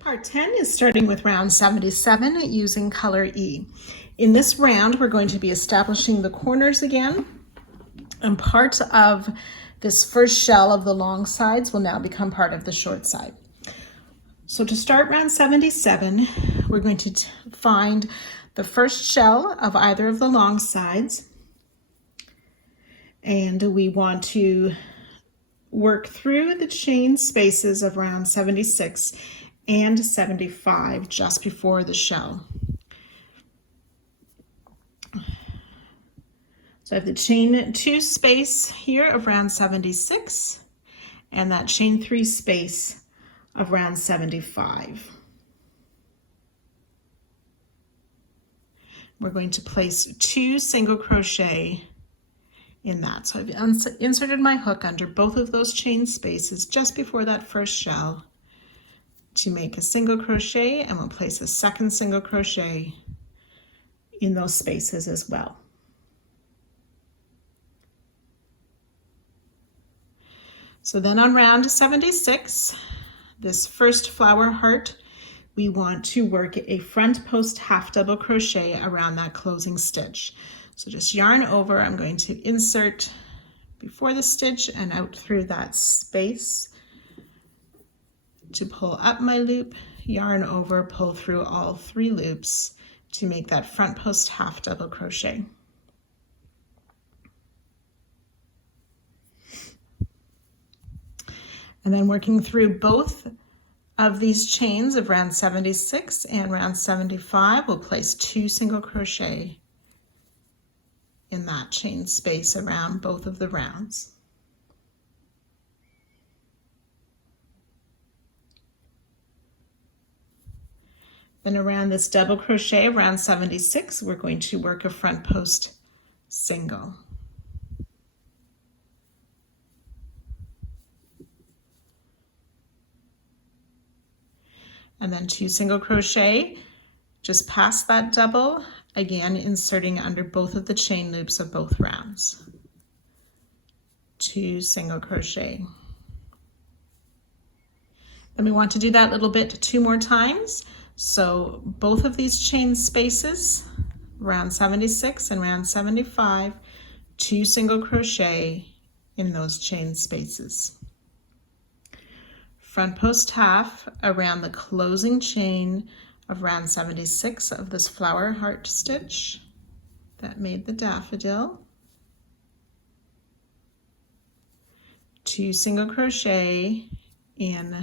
Part 10 is starting with round 77 using color E. In this round, we're going to be establishing the corners again, and part of this first shell of the long sides will now become part of the short side. So to start round 77, we're going to find the first shell of either of the long sides, and we want to work through the chain spaces of round 76 and 75 just before the shell. So I have the chain 2 space here of round 76 and that chain 3 space of round 75. We're going to place 2 single crochet in that. So I've inserted my hook under both of those chain spaces just before that first shell to make a single crochet, and we'll place a second single crochet in those spaces as well. So then on round 76, this first flower heart, we want to work a front post half double crochet around that closing stitch. So just yarn over, I'm going to insert before the stitch and out through that space to pull up my loop, yarn over, pull through all 3 loops to make that front post half double crochet. And then working through both of these chains of round 76 and round 75, we'll place 2 single crochet in that chain space around both of the rounds. Then around this double crochet around 76, we're going to work a front post single. And then 2 single crochet just past that double, again inserting under both of the chain loops of both rounds. 2 single crochet. Then we want to do that little bit 2 more times. So both of these chain spaces, round 76 and round 75, 2 single crochet in those chain spaces. Front post half around the closing chain of round 76 of this flower heart stitch that made the daffodil. 2 single crochet in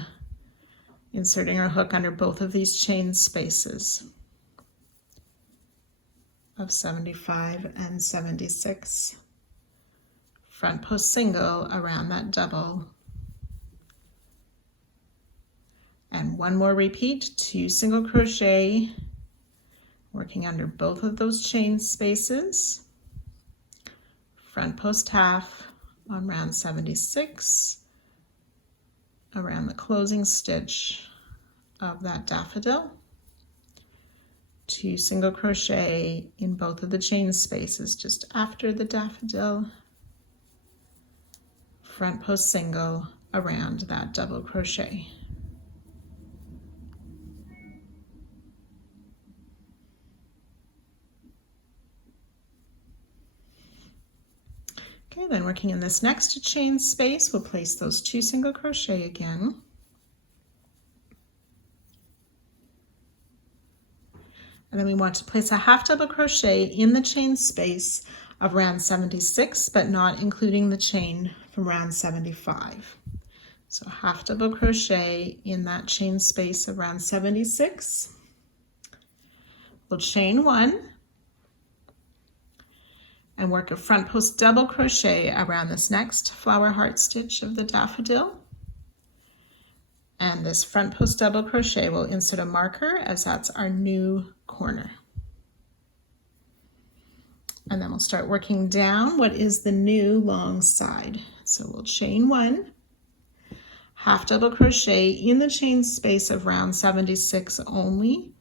inserting our hook under both of these chain spaces of 75 and 76. Front post single around that double. And 1 more repeat, 2 single crochet, working under both of those chain spaces. Front post half on round 76, around the closing stitch of that daffodil. 2 single crochet in both of the chain spaces just after the daffodil. Front post single around that double crochet. Okay, then working in this next chain space, we'll place those 2 single crochet again. And then we want to place a half double crochet in the chain space of round 76, but not including the chain from round 75. So half double crochet in that chain space of round 76. We'll chain 1. And work a front post double crochet around this next flower heart stitch of the daffodil. And this front post double crochet will insert a marker as that's our new corner. And then we'll start working down what is the new long side. So we'll chain 1, half double crochet in the chain space of round 76 only.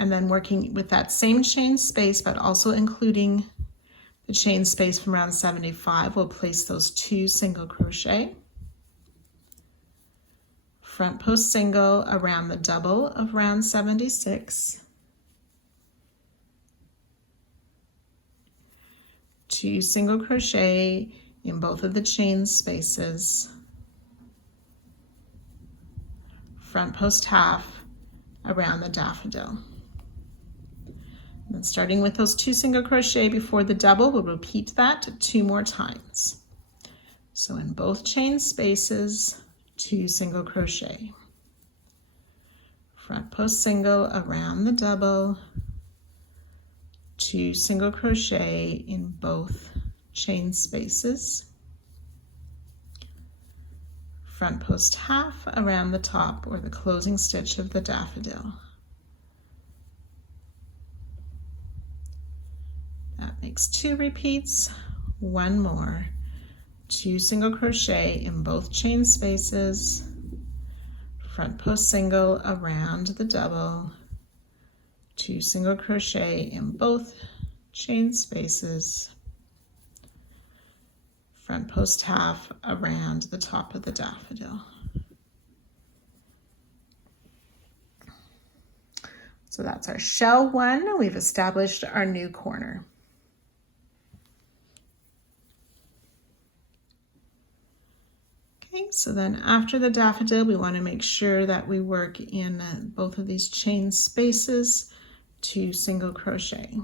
And then working with that same chain space, but also including the chain space from round 75, we'll place those 2 single crochet, front post single around the double of round 76, 2 single crochet in both of the chain spaces, front post half around the daffodil. And then starting with those 2 single crochet before the double, we'll repeat that 2 more times. So in both chain spaces, 2 single crochet, front post single around the double, 2 single crochet in both chain spaces, front post half around the top or the closing stitch of the daffodil. That makes 2 repeats, 1 more, 2 single crochet in both chain spaces, front post single around the double, 2 single crochet in both chain spaces, front post half around the top of the daffodil. So that's our shell 1. We've established our new corner. Okay, so then after the daffodil, we want to make sure that we work in both of these chain spaces, 2 single crochet.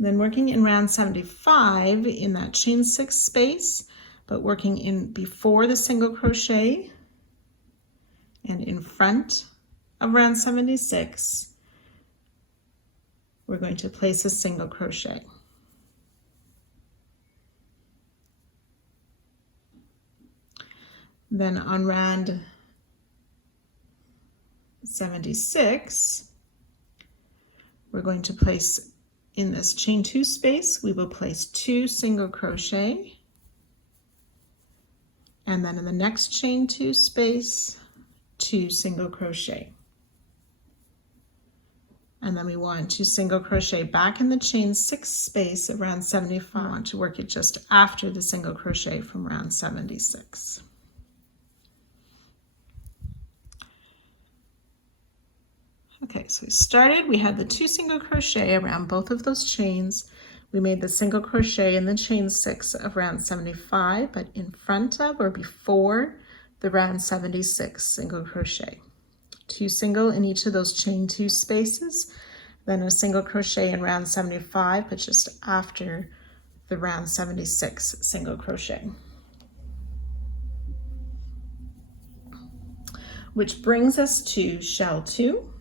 Then working in round 75 in that chain 6 space, but working in before the single crochet and in front of round 76, we're going to place a single crochet. Then on round 76, we're going to place in this chain 2 space, we will place 2 single crochet, and then in the next chain 2 space, 2 single crochet. And then we want to single crochet back in the chain 6 space of round 75. We want to work it just after the single crochet from round 76. Okay, so we started, we had the 2 single crochet around both of those chains. We made the single crochet in the chain 6 of round 75, but in front of or before the round 76 single crochet. 2 single in each of those chain 2 spaces, then a single crochet in round 75, but just after the round 76 single crochet. Which brings us to shell 2.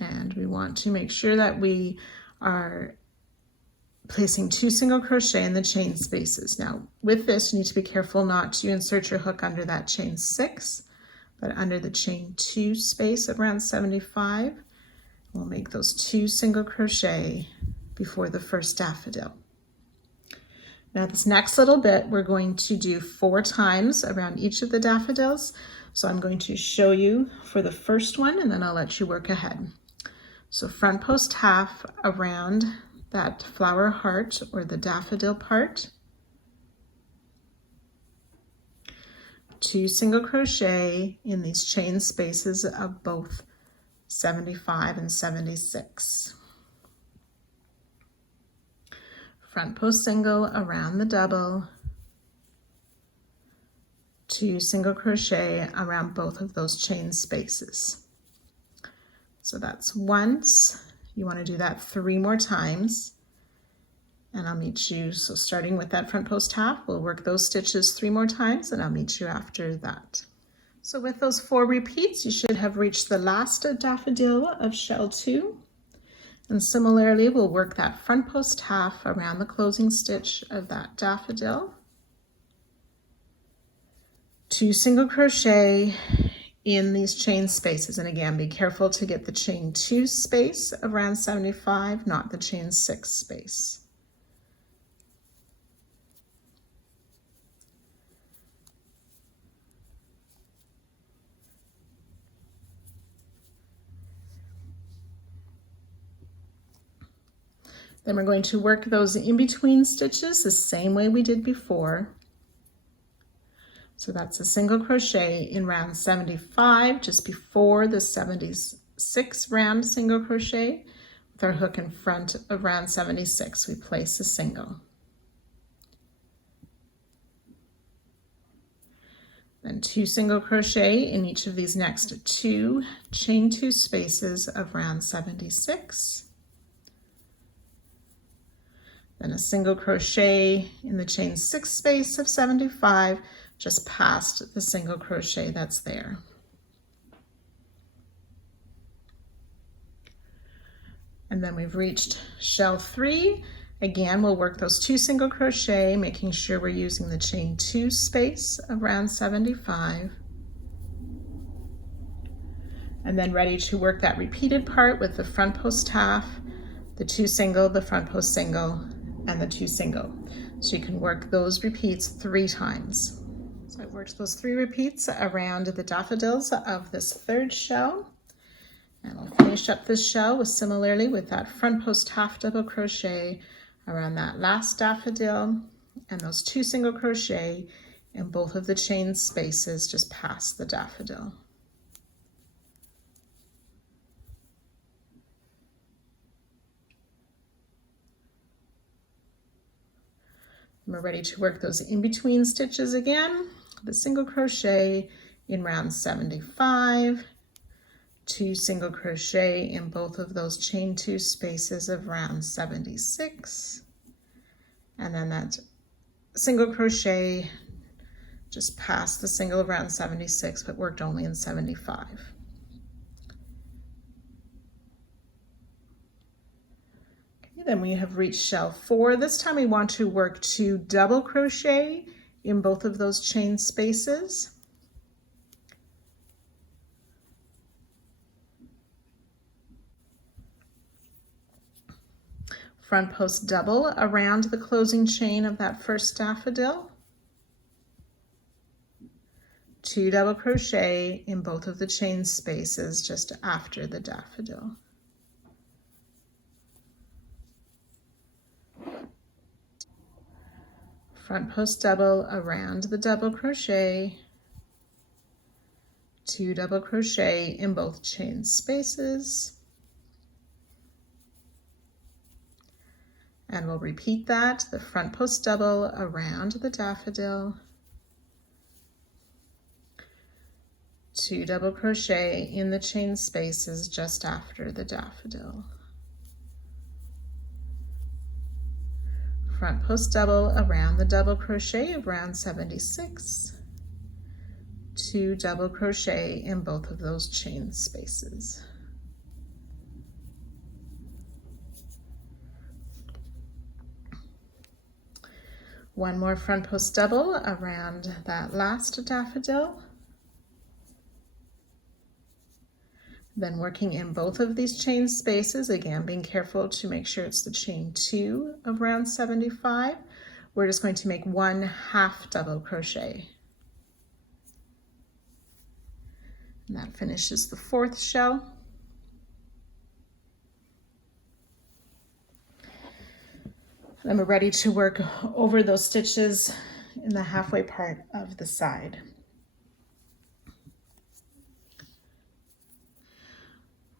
And we want to make sure that we are placing 2 single crochet in the chain spaces. Now with this, you need to be careful not to insert your hook under that chain 6, but under the chain 2 space of round 75. We'll make those 2 single crochet before the first daffodil. Now this next little bit, we're going to do 4 times around each of the daffodils. So I'm going to show you for the first one, and then I'll let you work ahead. So front post half around that flower heart or the daffodil part, 2 single crochet in these chain spaces of both 75 and 76. Front post single around the double, 2 single crochet around both of those chain spaces. So that's once. You want to do that 3 more times, and I'll meet you. So starting with that front post half, we'll work those stitches 3 more times, and I'll meet you after that. So with those 4 repeats, you should have reached the last daffodil of shell 2. And similarly, we'll work that front post half around the closing stitch of that daffodil, 2 single crochet in these chain spaces. And again, be careful to get the chain 2 space of round 75, not the chain 6 space. Then we're going to work those in between stitches the same way we did before. So that's a single crochet in round 75, just before the 76 round single crochet. With our hook in front of round 76, we place a single. Then 2 single crochet in each of these next 2 chain 2 spaces of round 76. Then a single crochet in the chain 6 space of 75, just past the single crochet that's there. And then we've reached shell 3. Again, we'll work those 2 single crochet, making sure we're using the chain 2 space of round 75. And then ready to work that repeated part with the front post half, the 2 single, the front post single, and the 2 single. So you can work those repeats 3 times. So I worked those 3 repeats around the daffodils of this 3rd shell. And I'll finish up this shell similarly with that front post half double crochet around that last daffodil and those 2 single crochet in both of the chain spaces just past the daffodil. And we're ready to work those in between stitches again. The single crochet in round 75, 2 single crochet in both of those chain 2 spaces of round 76, and then that single crochet just past the single of round 76 but worked only in 75. Okay, then we have reached shell 4. This time we want to work 2 double crochet in both of those chain spaces. Front post double around the closing chain of that first daffodil, 2 double crochet in both of the chain spaces just after the daffodil. Front post double around the double crochet, 2 double crochet in both chain spaces. And we'll repeat that, the front post double around the daffodil, 2 double crochet in the chain spaces just after the daffodil. Front post double around the double crochet of round 76, 2 double crochet in both of those chain spaces. One more front post double around that last daffodil. Then working in both of these chain spaces, again being careful to make sure it's the chain 2 of round 75. We're just going to make 1 half double crochet. And that finishes the 4th shell. Then we're ready to work over those stitches in the halfway part of the side.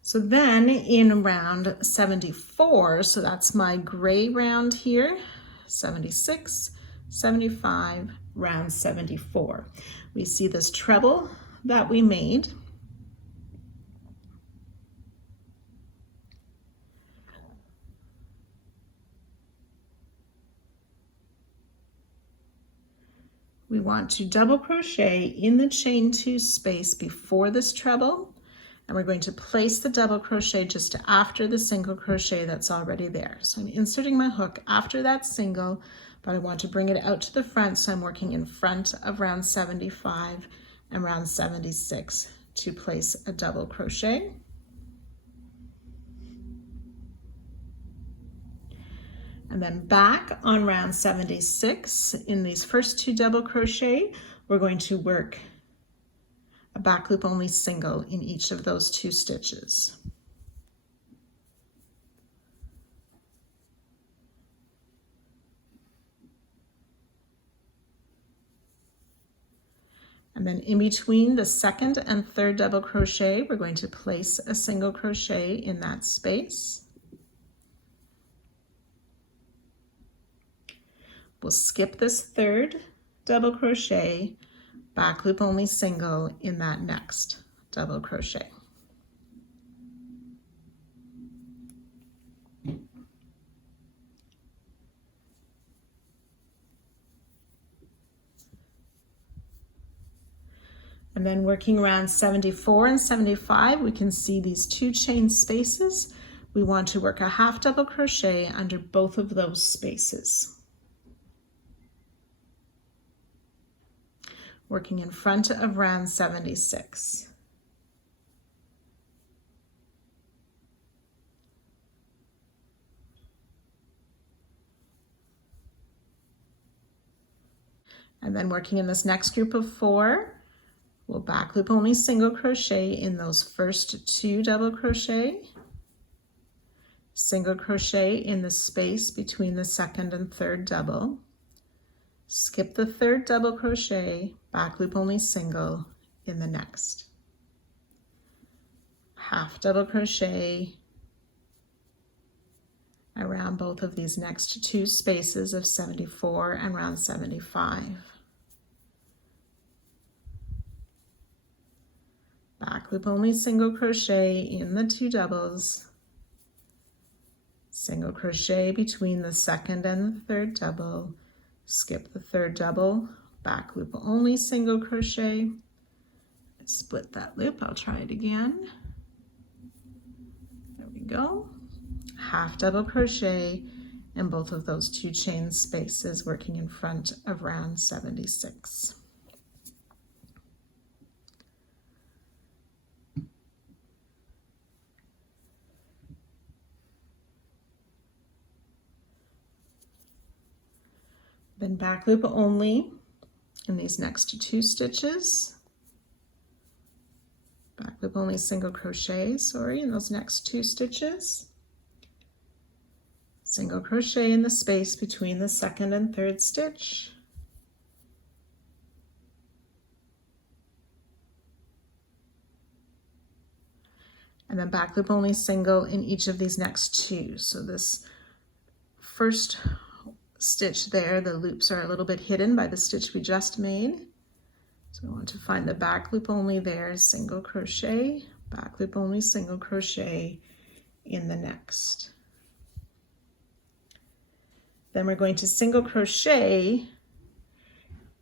So then in round 74, so that's my gray round here, 76, 75, round 74. We see this treble that we made. We want to double crochet in the chain 2 space before this treble, and we're going to place the double crochet just after the single crochet that's already there. So I'm inserting my hook after that single, but I want to bring it out to the front, so I'm working in front of round 75 and round 76 to place a double crochet. And then back on round 76, in these first 2 double crochet, we're going to work a back loop only single in each of those 2 stitches. And then in between the second and third double crochet, we're going to place a single crochet in that space. We'll skip this third double crochet, back loop only single in that next double crochet. And then working around 74 and 75, we can see these two chain spaces. We want to work a half double crochet under both of those spaces. Working in front of round 76. And then working in this next group of 4, we'll back loop only single crochet in those first 2 double crochet, single crochet in the space between the second and third double, skip the third double crochet, back loop only single in the next, half double crochet around both of these next 2 spaces of 74 and round 75. Back loop only single crochet in the 2 doubles, single crochet between the second and the third double, skip the third double, back loop only single crochet, split that loop, I'll try it again. There we go. Half double crochet in both of those 2 chain spaces, working in front of round 76. Then back loop only in these next 2 stitches, back loop only single crochet, in those next 2 stitches, single crochet in the space between the second and third stitch, and then back loop only single in each of these next 2. So this first stitch there, the loops are a little bit hidden by the stitch we just made. So I want to find the back loop only there, single crochet, back loop only single crochet in the next. Then we're going to single crochet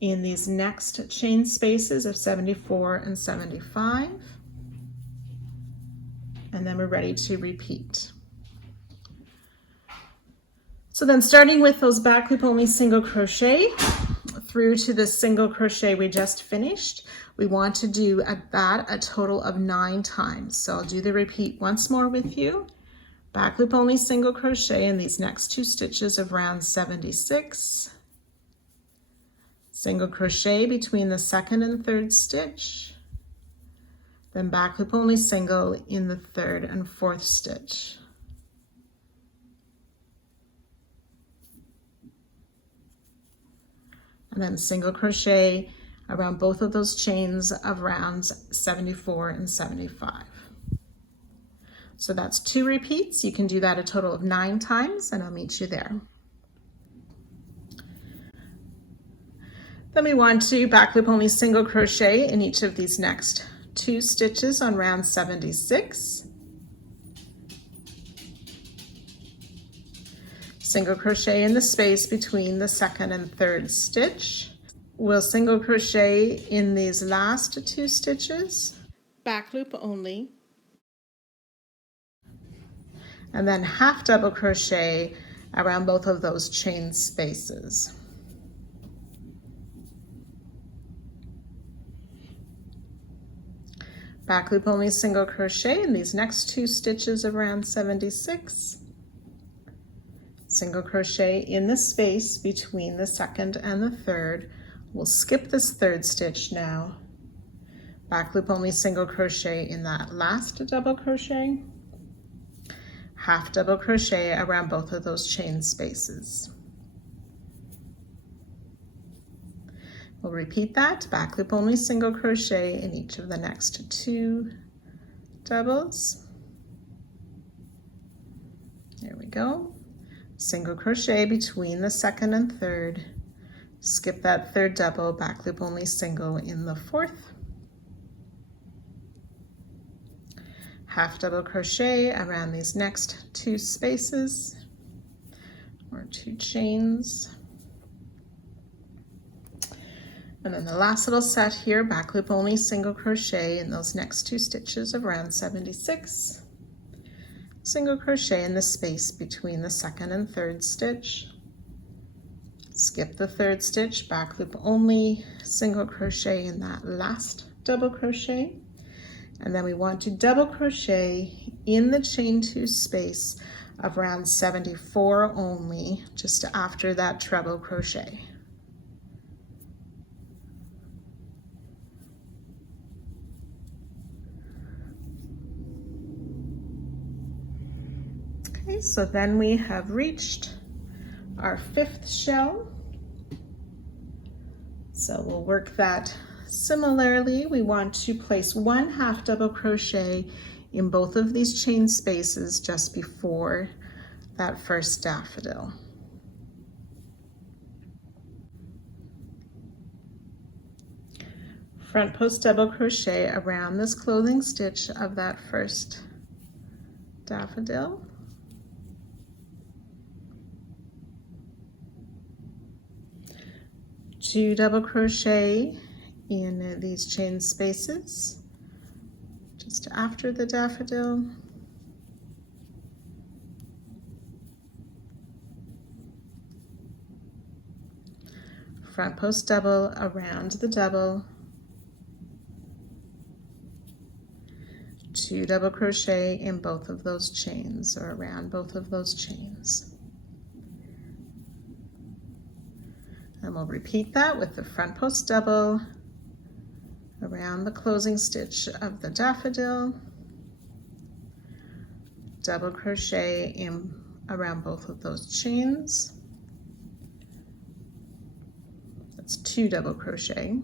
in these next chain spaces of 74 and 75. And then we're ready to repeat. So then starting with those back loop only single crochet through to the single crochet we just finished, we want to do that a total of 9 times. So I'll do the repeat once more with you. Back loop only single crochet in these next 2 stitches of round 76. Single crochet between the second and third stitch. Then back loop only single in the third and fourth stitch. And then single crochet around both of those chains of rounds 74 and 75. So that's 2 repeats. You can do that a total of 9 times, and I'll meet you there. Then we want to back loop only single crochet in each of these next 2 stitches on round 76. Single crochet in the space between the second and third stitch. We'll single crochet in these last 2 stitches, back loop only, and then half double crochet around both of those chain spaces. Back loop only single crochet in these next 2 stitches of round 76. Single crochet in the space between the second and the third. We'll skip this third stitch now. Back loop only single crochet in that last double crochet. Half double crochet around both of those chain spaces. We'll repeat that, back loop only single crochet in each of the next 2 doubles. There we go. Single crochet between the second and third. Skip that third double, back loop only single in the 4th. Half double crochet around these next 2 spaces or 2 chains. And then the last little set here, back loop only single crochet in those next 2 stitches of round 76. Single crochet in the space between the second and third stitch. Skip the third stitch, back loop only single crochet in that last double crochet. And then we want to double crochet in the chain 2 space of round 74 only, just after that treble crochet. Okay, so then we have reached our 5th shell. So we'll work that similarly. We want to place 1 half double crochet in both of these chain spaces just before that first daffodil. Front post double crochet around this closing stitch of that first daffodil. Two double crochet in these chain spaces just after the daffodil. Front post double around the double. Two double crochet in both of those chains or around both of those chains. And we'll repeat that with the front post double around the closing stitch of the daffodil, double crochet in around both of those chains. That's 2 double crochet.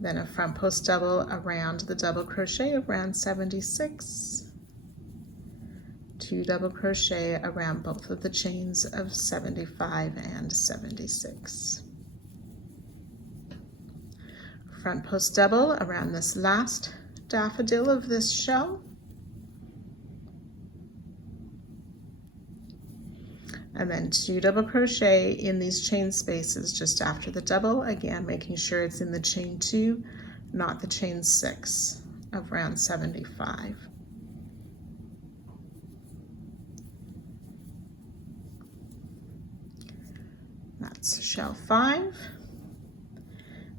Then a front post double around the double crochet around 76. 2 double crochet around both of the chains of 75 and 76. Front post double around this last daffodil of this shell. And then 2 double crochet in these chain spaces just after the double, again making sure it's in the chain 2, not the chain 6 of round 75. That's shell 5.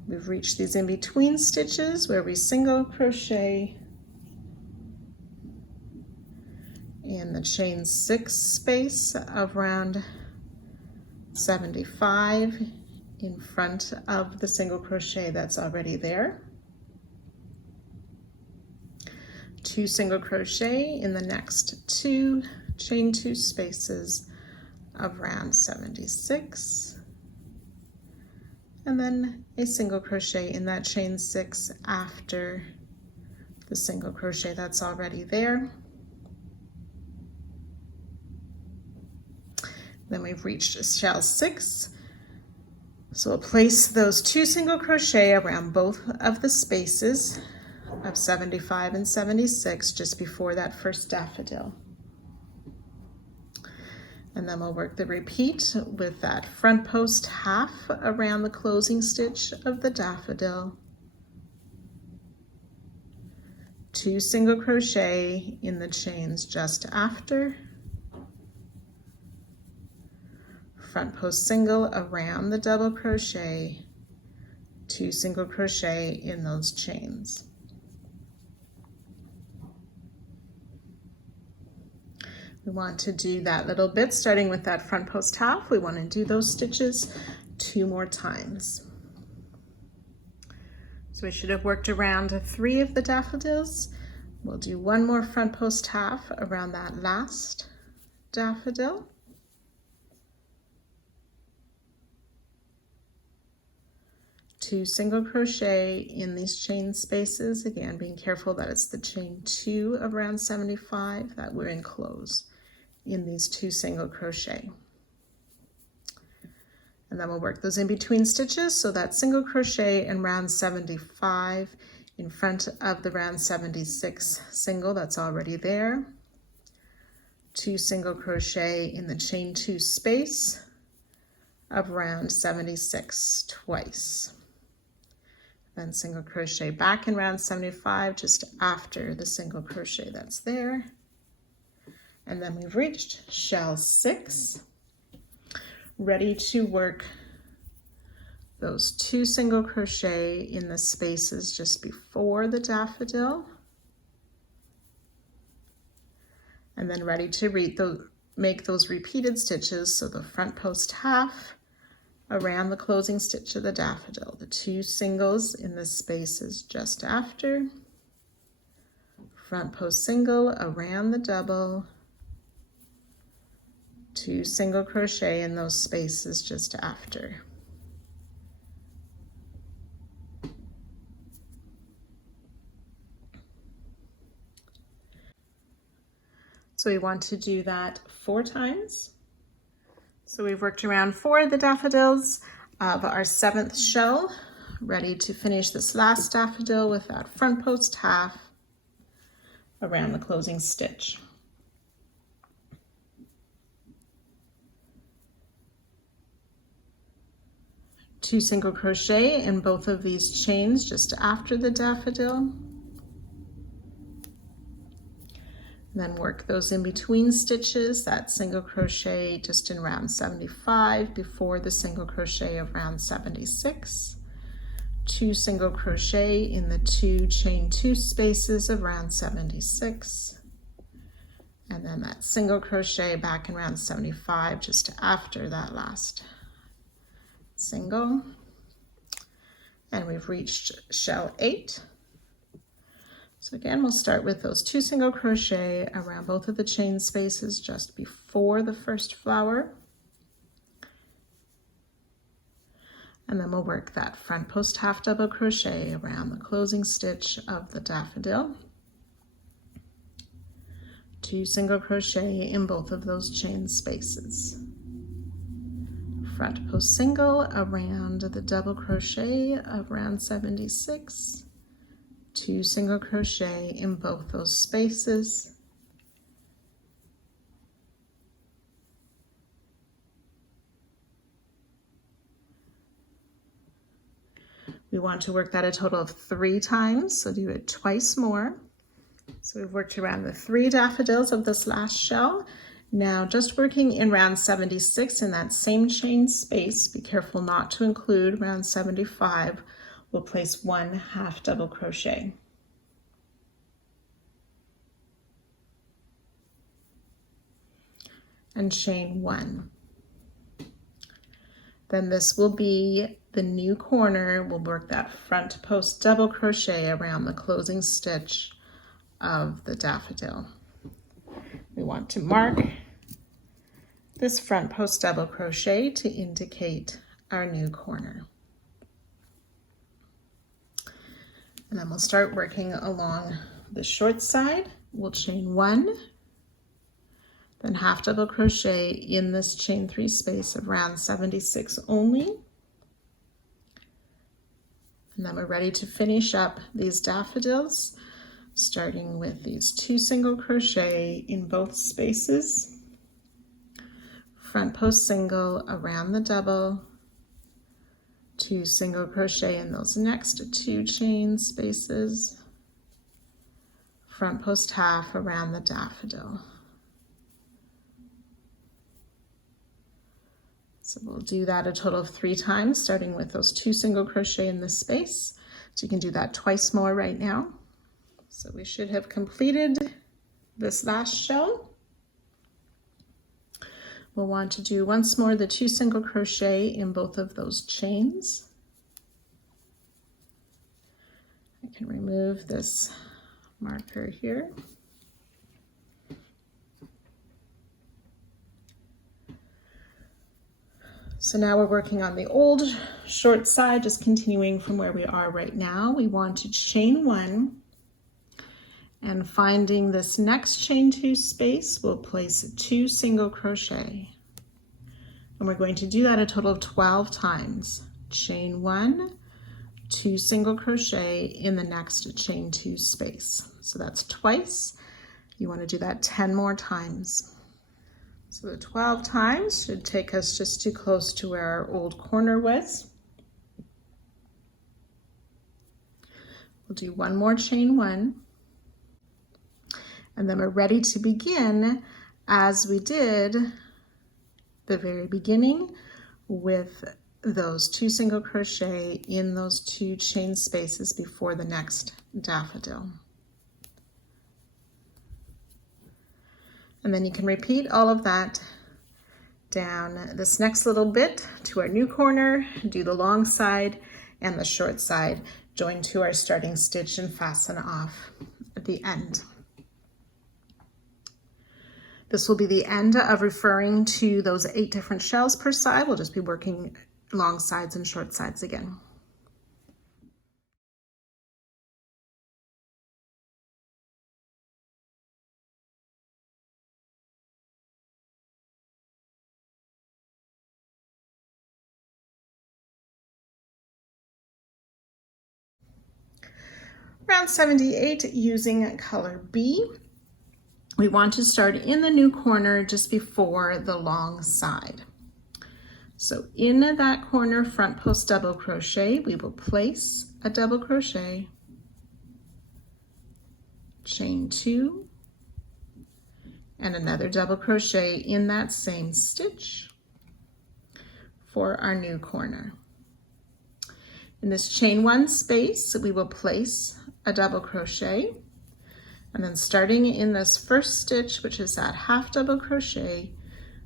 We've reached these in between stitches where we single crochet in the chain 6 space of round 75 in front of the single crochet that's already there. 2 single crochet in the next 2 chain 2 spaces of round 76, and then a single crochet in that chain 6 after the single crochet that's already there. Then we've reached shell 6, so we'll place those 2 single crochet around both of the spaces of 75 and 76 just before that first daffodil. And then we'll work the repeat with that front post half around the closing stitch of the daffodil. 2 single crochet in the chains just after. Front post single around the double crochet. 2 single crochet in those chains. We want to do that little bit starting with that front post half. We want to do those stitches 2 more times. So we should have worked around 3 of the daffodils. We'll do 1 more front post half around that last daffodil. 2 single crochet in these chain spaces, again being careful that it's the chain 2 of round 75 that we're in close in these 2 single crochet. And then we'll work those in between stitches, so that single crochet in round 75 in front of the round 76 single that's already there, 2 single crochet in the chain 2 space of round 76 twice. Then single crochet back in round 75 just after the single crochet that's there. And then we've reached shell 6, ready to work those 2 single crochet in the spaces just before the daffodil. And then ready to make those repeated stitches, so the front post half around the closing stitch of the daffodil, the 2 singles in the spaces just after, front post single around the double, 2 single crochet in those spaces just after. So we want to do that 4 times. So we've worked around 4 of the daffodils of our 7th shell, ready to finish this last daffodil with that front post half around the closing stitch. Two single crochet in both of these chains just after the daffodil. Then work those in between stitches, that single crochet just in round 75 before the single crochet of round 76. 2 single crochet in the 2 chain 2 spaces of round 76. And then that single crochet back in round 75 just after that last single. And we've reached shell 8. So again, we'll start with those 2 single crochet around both of the chain spaces just before the first flower. And then we'll work that front post half double crochet around the closing stitch of the daffodil. 2 single crochet in both of those chain spaces. Front post single around the double crochet of round 76. 2 single crochet in both those spaces. We want to work that a total of 3 times, so do it twice more. So we've worked around the 3 daffodils of this last shell. Now just working in round 76 in that same chain space, be careful not to include round 75. We'll place 1 half double crochet. And chain 1. Then this will be the new corner. We'll work that front post double crochet around the closing stitch of the daffodil. We want to mark this front post double crochet to indicate our new corner. And then we'll start working along the short side. We'll chain 1, then half double crochet in this chain 3 space of round 76 only. And then we're ready to finish up these daffodils, starting with these 2 single crochet in both spaces, front post single around the double, 2 single crochet in those next 2 chain spaces, front post half around the daffodil. So we'll do that a total of 3 times, starting with those 2 single crochet in this space. So you can do that twice more right now. So we should have completed this last shell. We'll want to do once more the 2 single crochet in both of those chains. I can remove this marker here. So now we're working on the old short side, just continuing from where we are right now. We want to chain 1, and finding this next chain 2 space, we'll place 2 single crochet. And we're going to do that a total of 12 times. Chain 1, 2 single crochet in the next chain 2 space. So that's twice. You want to do that 10 more times. So the 12 times should take us just too close to where our old corner was. We'll do one more chain 1. And then we're ready to begin as we did the very beginning with those 2 single crochet in those 2 chain spaces before the next daffodil. And then you can repeat all of that down this next little bit to our new corner, do the long side and the short side, join to our starting stitch and fasten off at the end. This will be the end of referring to those 8 different shells per side. We'll just be working long sides and short sides again. Round 78 using color B. We want to start in the new corner just before the long side. So in that corner front post double crochet, we will place a double crochet, chain 2, and another double crochet in that same stitch for our new corner. In this chain 1 space, we will place a double crochet, and then starting in this first stitch, which is that half double crochet,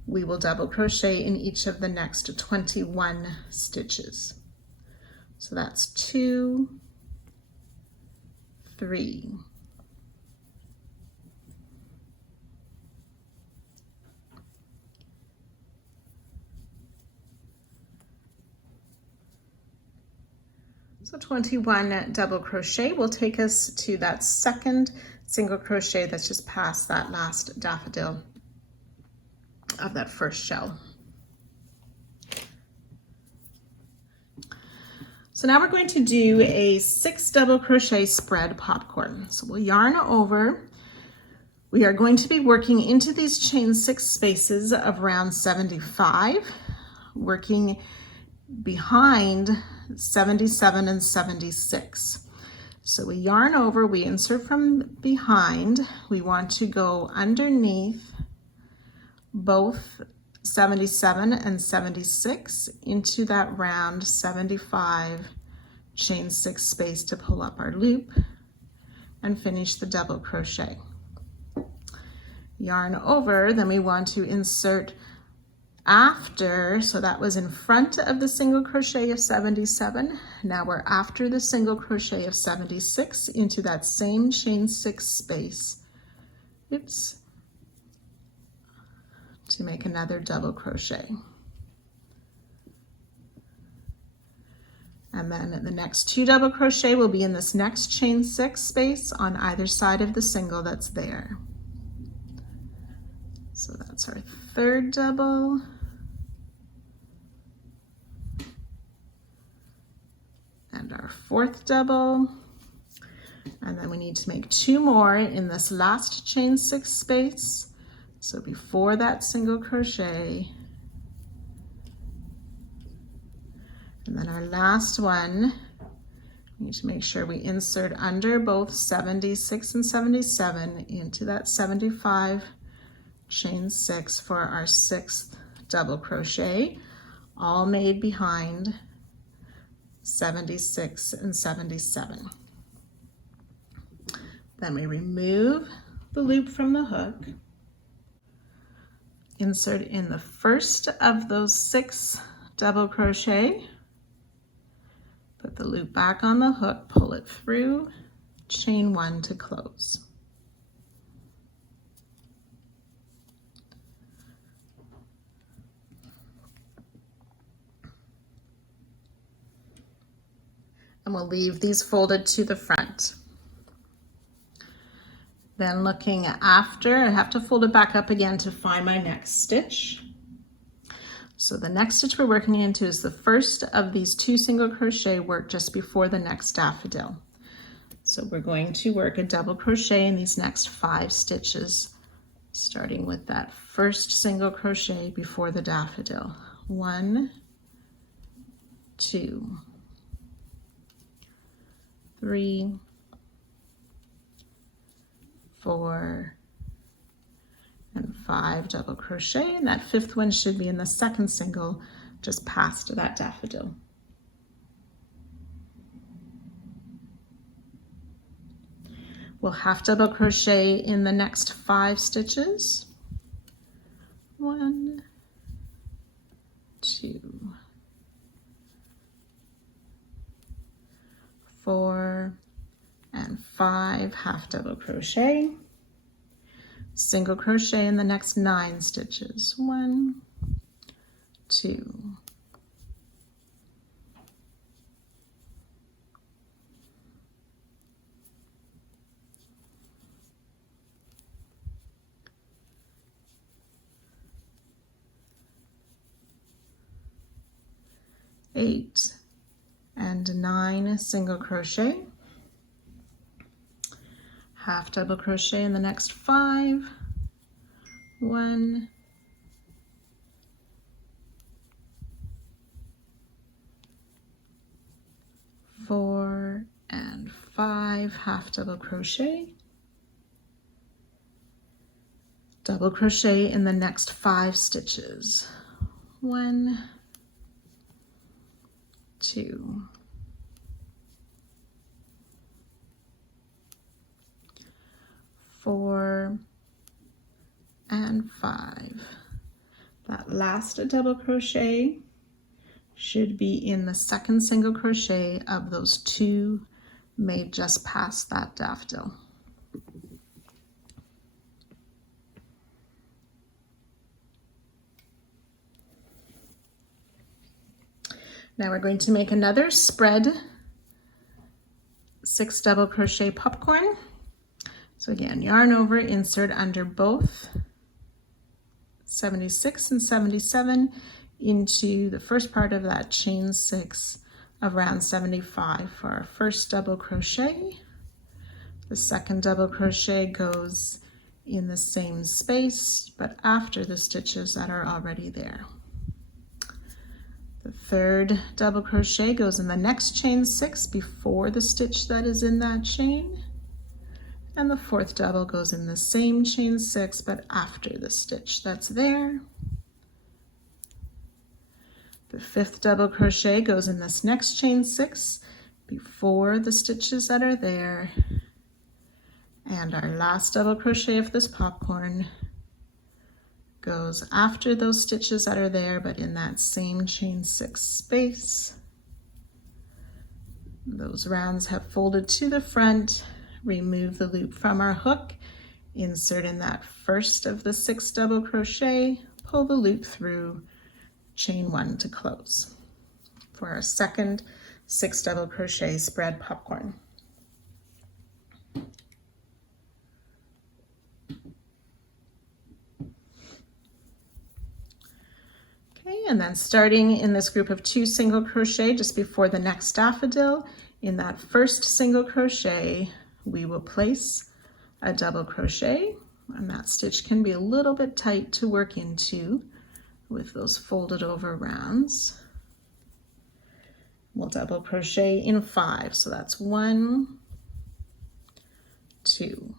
we will double crochet in each of the next 21 stitches. So that's 2, 3, 21 double crochet will take us to that second single crochet that's just past that last daffodil of that first shell. So now we're going to do a 6 double crochet spread popcorn. So we'll yarn over. We are going to be working into these chain 6 spaces of round 75, working behind 77 and 76. So we yarn over, we insert from behind. We want to go underneath both 77 and 76 into that round 75 chain 6 space to pull up our loop and finish the double crochet. Yarn over, then we want to insert after, so that was in front of the single crochet of 77. Now we're after the single crochet of 76 into that same chain 6 space. Oops. To make another double crochet. And then the next 2 double crochet will be in this next chain 6 space on either side of the single that's there. So that's our 3rd double. And our 4th double. And then we need to make 2 more in this last chain 6 space. So before that single crochet. And then our last one, we need to make sure we insert under both 76 and 77 into that 75 chain 6 for our 6th double crochet, all made behind 76 and 77. Then we remove the loop from the hook, insert in the first of those 6 double crochet, put the loop back on the hook, pull it through, chain 1 to close. and we'll leave these folded to the front. Then looking after, I have to fold it back up again to find my next stitch. So the next stitch we're working into is the first of these 2 single crochet work just before the next daffodil. So we're going to work a double crochet in these next 5 stitches, starting with that first single crochet before the daffodil. 1, 2, 3, 4, and 5 double crochet, and that 5th one should be in the second single just past that daffodil. We'll half double crochet in the next 5 stitches. 1, 2, 4, and 5 half double crochet. Single crochet in the next 9 stitches. 1, 2, 8, and 9 single crochet. Half double crochet in the next 5. 1, 4, and 5 half double crochet. Double crochet in the next 5 stitches. 1, 2, 4, and 5. That last double crochet should be in the second single crochet of those 2 made just past that daffodil. Now we're going to make another spread 6 double crochet popcorn. So again, yarn over, insert under both 76 and 77 into the first part of that chain 6 of round 75 for our first double crochet. The second double crochet goes in the same space, but after the stitches that are already there. The third double crochet goes in the next chain 6 before the stitch that is in that chain. And the fourth double goes in the same chain 6, but after the stitch that's there. The fifth double crochet goes in this next chain 6 before the stitches that are there. And our last double crochet of this popcorn goes after those stitches that are there, but in that same chain 6 space. Those rounds have folded to the front. Remove the loop from our hook, insert in that first of the 6 double crochet, pull the loop through, chain 1 to close for our second 6 double crochet spread popcorn. Okay, and then starting in this group of 2 single crochet just before the next daffodil, in that first single crochet, we will place a double crochet, and that stitch can be a little bit tight to work into with those folded over rounds. We'll double crochet in 5, so that's 1, 2,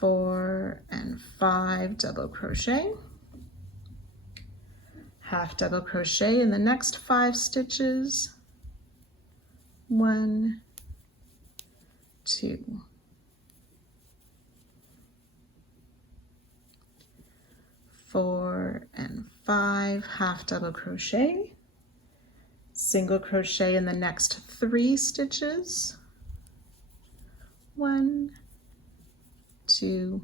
4, and 5 double crochet. Half double crochet in the next 5 stitches. 1, 2, 4, and 5 half double crochet. Single crochet in the next 3 stitches. 1, 2,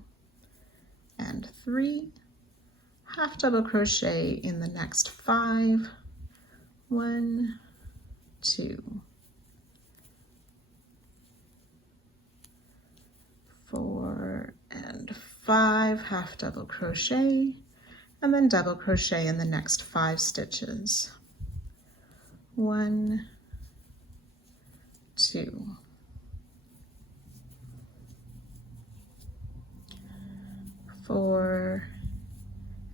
and 3. half double crochet in the next 5. 1, 2, 4, and 5, half double crochet, and then double crochet in the next 5 stitches. 1, 2, 4,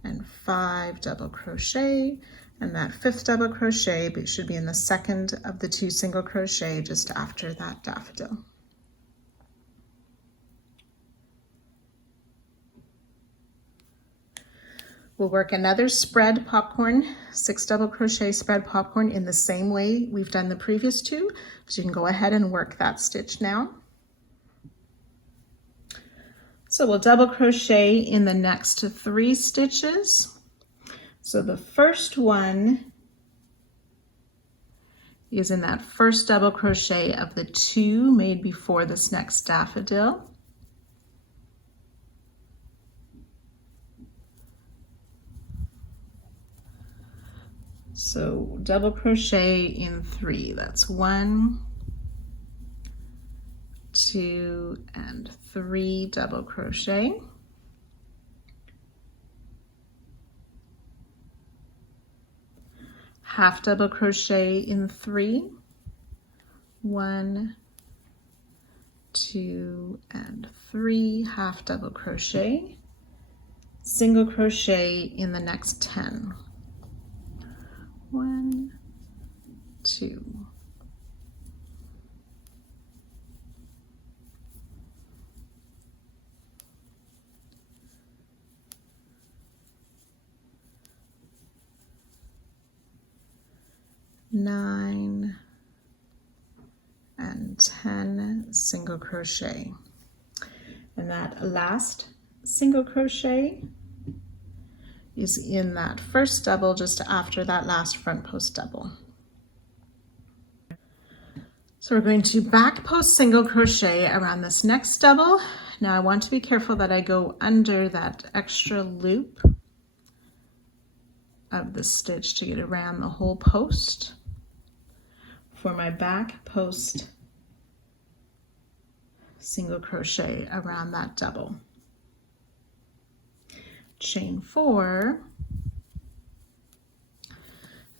and 5 double crochet, and that 5th double crochet should be in the 2nd of the 2 single crochet just after that daffodil. We'll work another spread popcorn, 6 double crochet spread popcorn in the same way we've done the previous 2. So you can go ahead and work that stitch now. So we'll double crochet in the next 3 stitches. So the first one is in that first double crochet of the 2 made before this next daffodil. So double crochet in 3, that's 1, 2, and 3 double crochet. Half double crochet in 3, 1, 2, and 3, half double crochet, single crochet in the next 10. 1, 2, 9, and 10 single crochet. And that last single crochet is in that first double just after that last front post double. So we're going to back post single crochet around this next double. Now I want to be careful that I go under that extra loop of the stitch to get around the whole post for my back post single crochet around that double. Chain 4.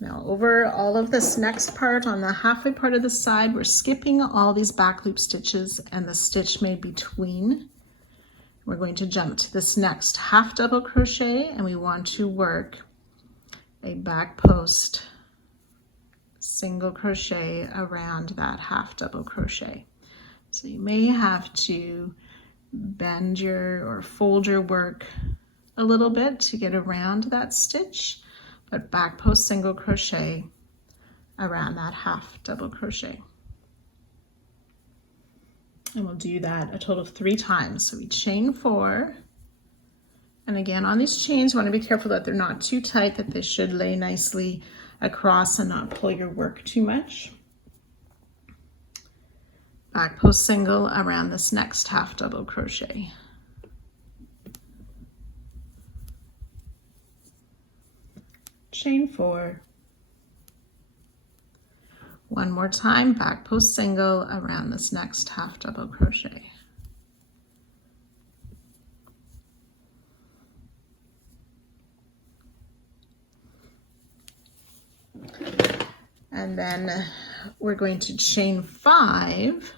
Now over all of this next part on the halfway part of the side, we're skipping all these back loop stitches and the stitch made between. We're going to jump to this next half double crochet, and we want to work a back post single crochet around that half double crochet. So you may have to bend your or fold your work a little bit to get around that stitch, but back post single crochet around that half double crochet. And we'll do that a total of 3 times. So we chain 4, and again on these chains you want to be careful that they're not too tight, that they should lay nicely across and not pull your work too much. Back post single around this next half double crochet. Chain 4. One more time, back post single around this next half double crochet. And then we're going to chain 5,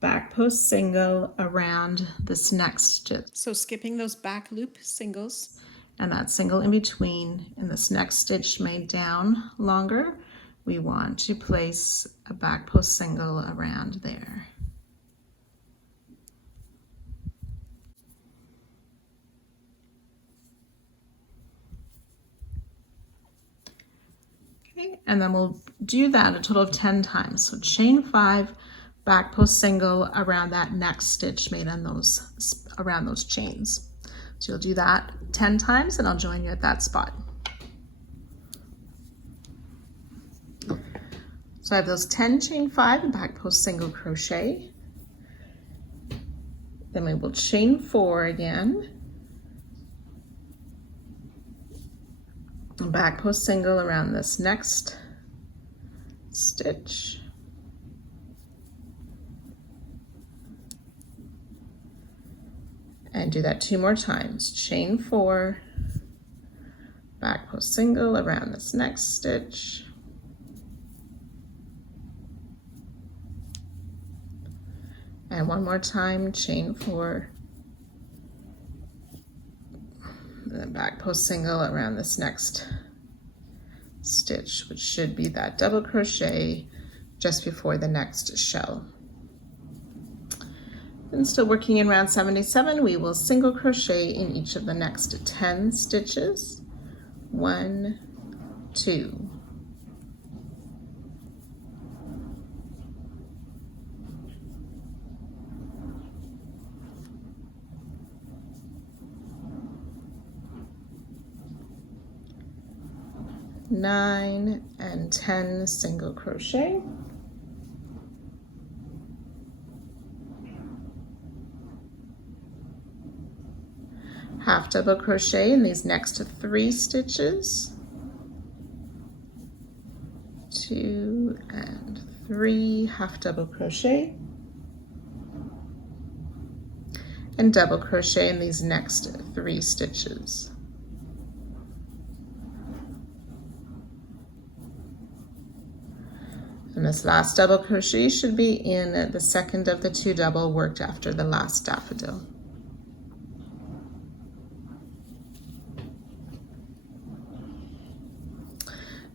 back post single around this next stitch. So skipping those back loop singles and that single in between, in this next stitch made down longer, we want to place a back post single around there. Okay, and then we'll do that a total of 10 times. So chain 5, back post single around that next stitch made on those around those chains. So you'll do that 10 times and I'll join you at that spot. So I have those 10 chain 5 and back post single crochet. Then we will chain 4 again, back post single around this next stitch, and do that 2 more times. Chain 4, back post single around this next stitch, and 1 more time, chain 4, and then back post single around this next stitch, which should be that double crochet just before the next shell. And still working in round 77, we will single crochet in each of the next 10 stitches. 1, 2, 9 and 10 single crochet. Half double crochet in these next 3 stitches. 2 and 3, half double crochet, and double crochet in these next 3 stitches. And this last double crochet should be in the second of the 2 double worked after the last daffodil.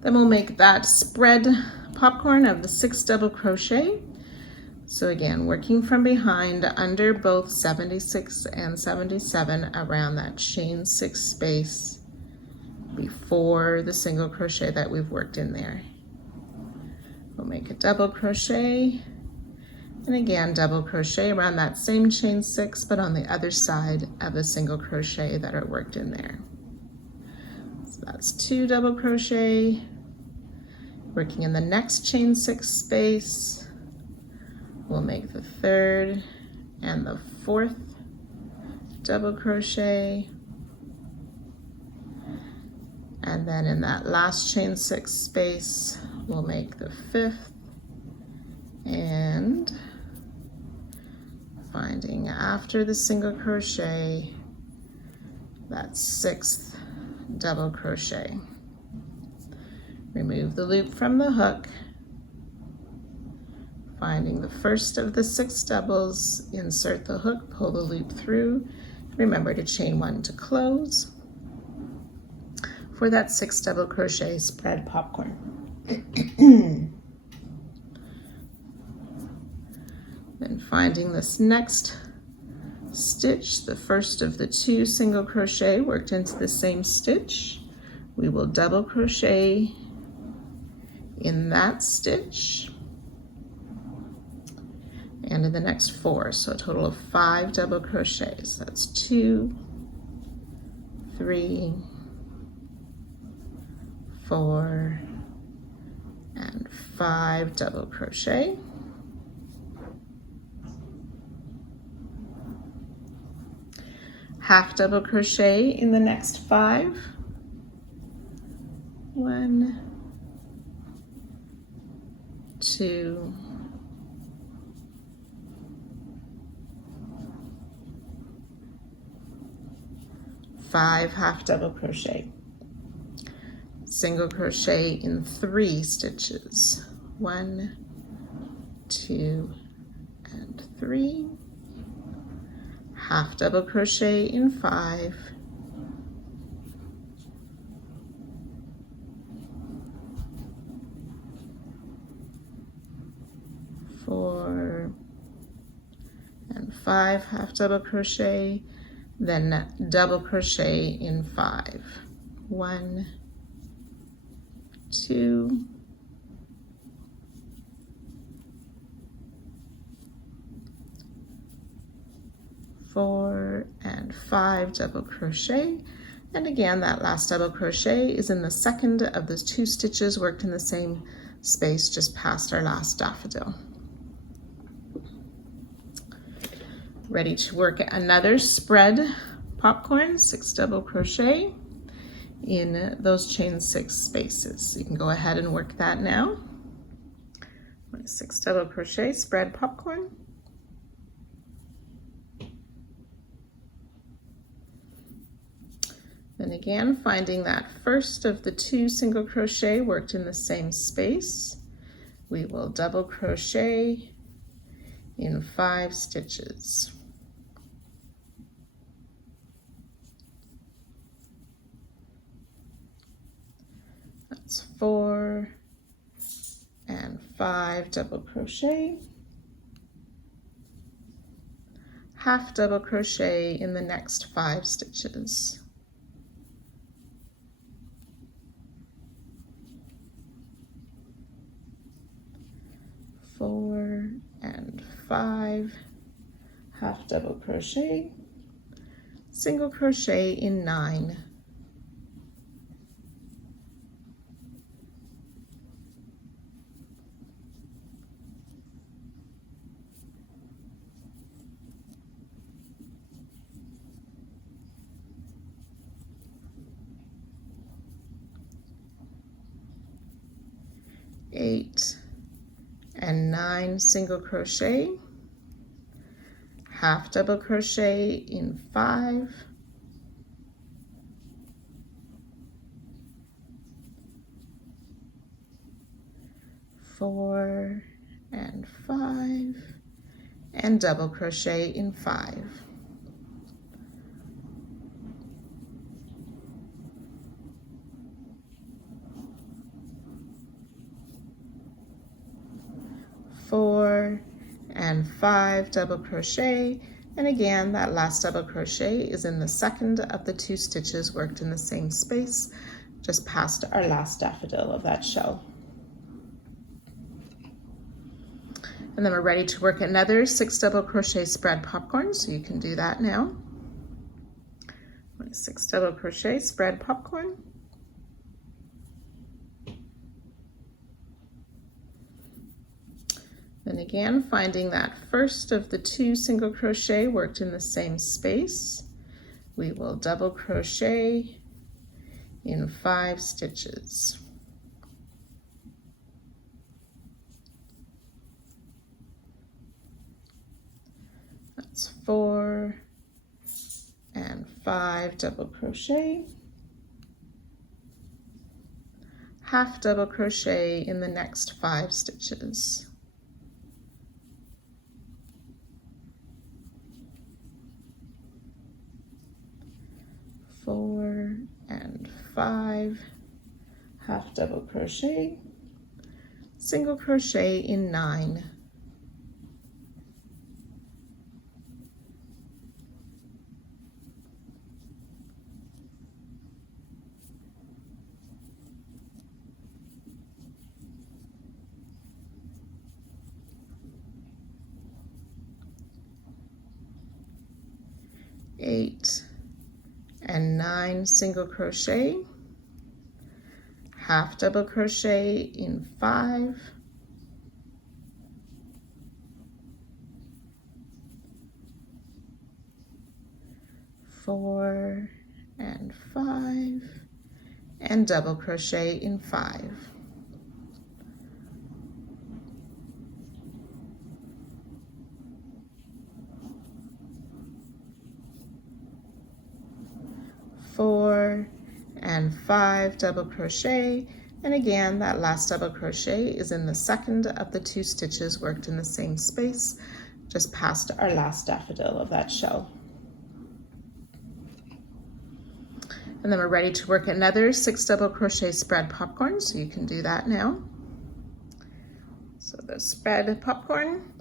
Then we'll make that spread popcorn of the 6 double crochet. So again, working from behind under both 76 and 77 around that chain 6 space before the single crochet that we've worked in there. We'll make a double crochet, and again double crochet around that same chain 6 but on the other side of the single crochet that are worked in there. So that's 2 double crochet. Working in the next chain 6 space, we'll make the 3rd and the 4th double crochet, and then in that last chain 6 space we'll make the 5th, and finding after the single crochet that 6th double crochet. Remove the loop from the hook, finding the first of the 6 doubles, insert the hook, pull the loop through. Remember to chain 1 to close for that 6 double crochet spread popcorn. Then finding this next stitch, the first of the 2 single crochet worked into the same stitch, we will double crochet in that stitch and in the next 4, so a total of 5 double crochets. That's 2, 3, 4, and 5 double crochet. Half double crochet in the next 5. 1, 2, 5 half double crochet. Single crochet in 3 stitches. 1, 2, and 3. Half double crochet in 5. 4 and 5 half double crochet, then double crochet in 5. 1, 2, 4 and 5 double crochet, and again that last double crochet is in the second of the 2 stitches worked in the same space just past our last daffodil. Ready to work another spread popcorn, 6 double crochet in those chain 6 spaces. You can go ahead and work that now. 6 double crochet, spread popcorn. Then again, finding that first of the 2 single crochet worked in the same space, we will double crochet in 5 stitches. That's 4 and 5 double crochet, half double crochet in the next 5 stitches. 4 and 5, half double crochet, single crochet in 9. Eight and 9 single crochet, half double crochet in 5, 4 and 5, and double crochet in 5. Four and 5 double crochet, and again that last double crochet is in the second of the 2 stitches worked in the same space, just past our last daffodil of that shell. And then we're ready to work another 6 double crochet spread popcorn, so you can do that now. 6 double crochet spread popcorn. Then again, finding that first of the 2 single crochet worked in the same space, we will double crochet in 5 stitches. That's 4 and 5 double crochet, half double crochet in the next 5 stitches. 4 and 5, half double crochet, single crochet in 9. Eight and 9 single crochet, half double crochet in 5, 4 and 5, and double crochet in 5. Four and 5 double crochet, and again that last double crochet is in the second of the 2 stitches worked in the same space, just past our last daffodil of that shell. And then we're ready to work another 6 double crochet spread popcorn, so you can do that now. So the spread popcorn,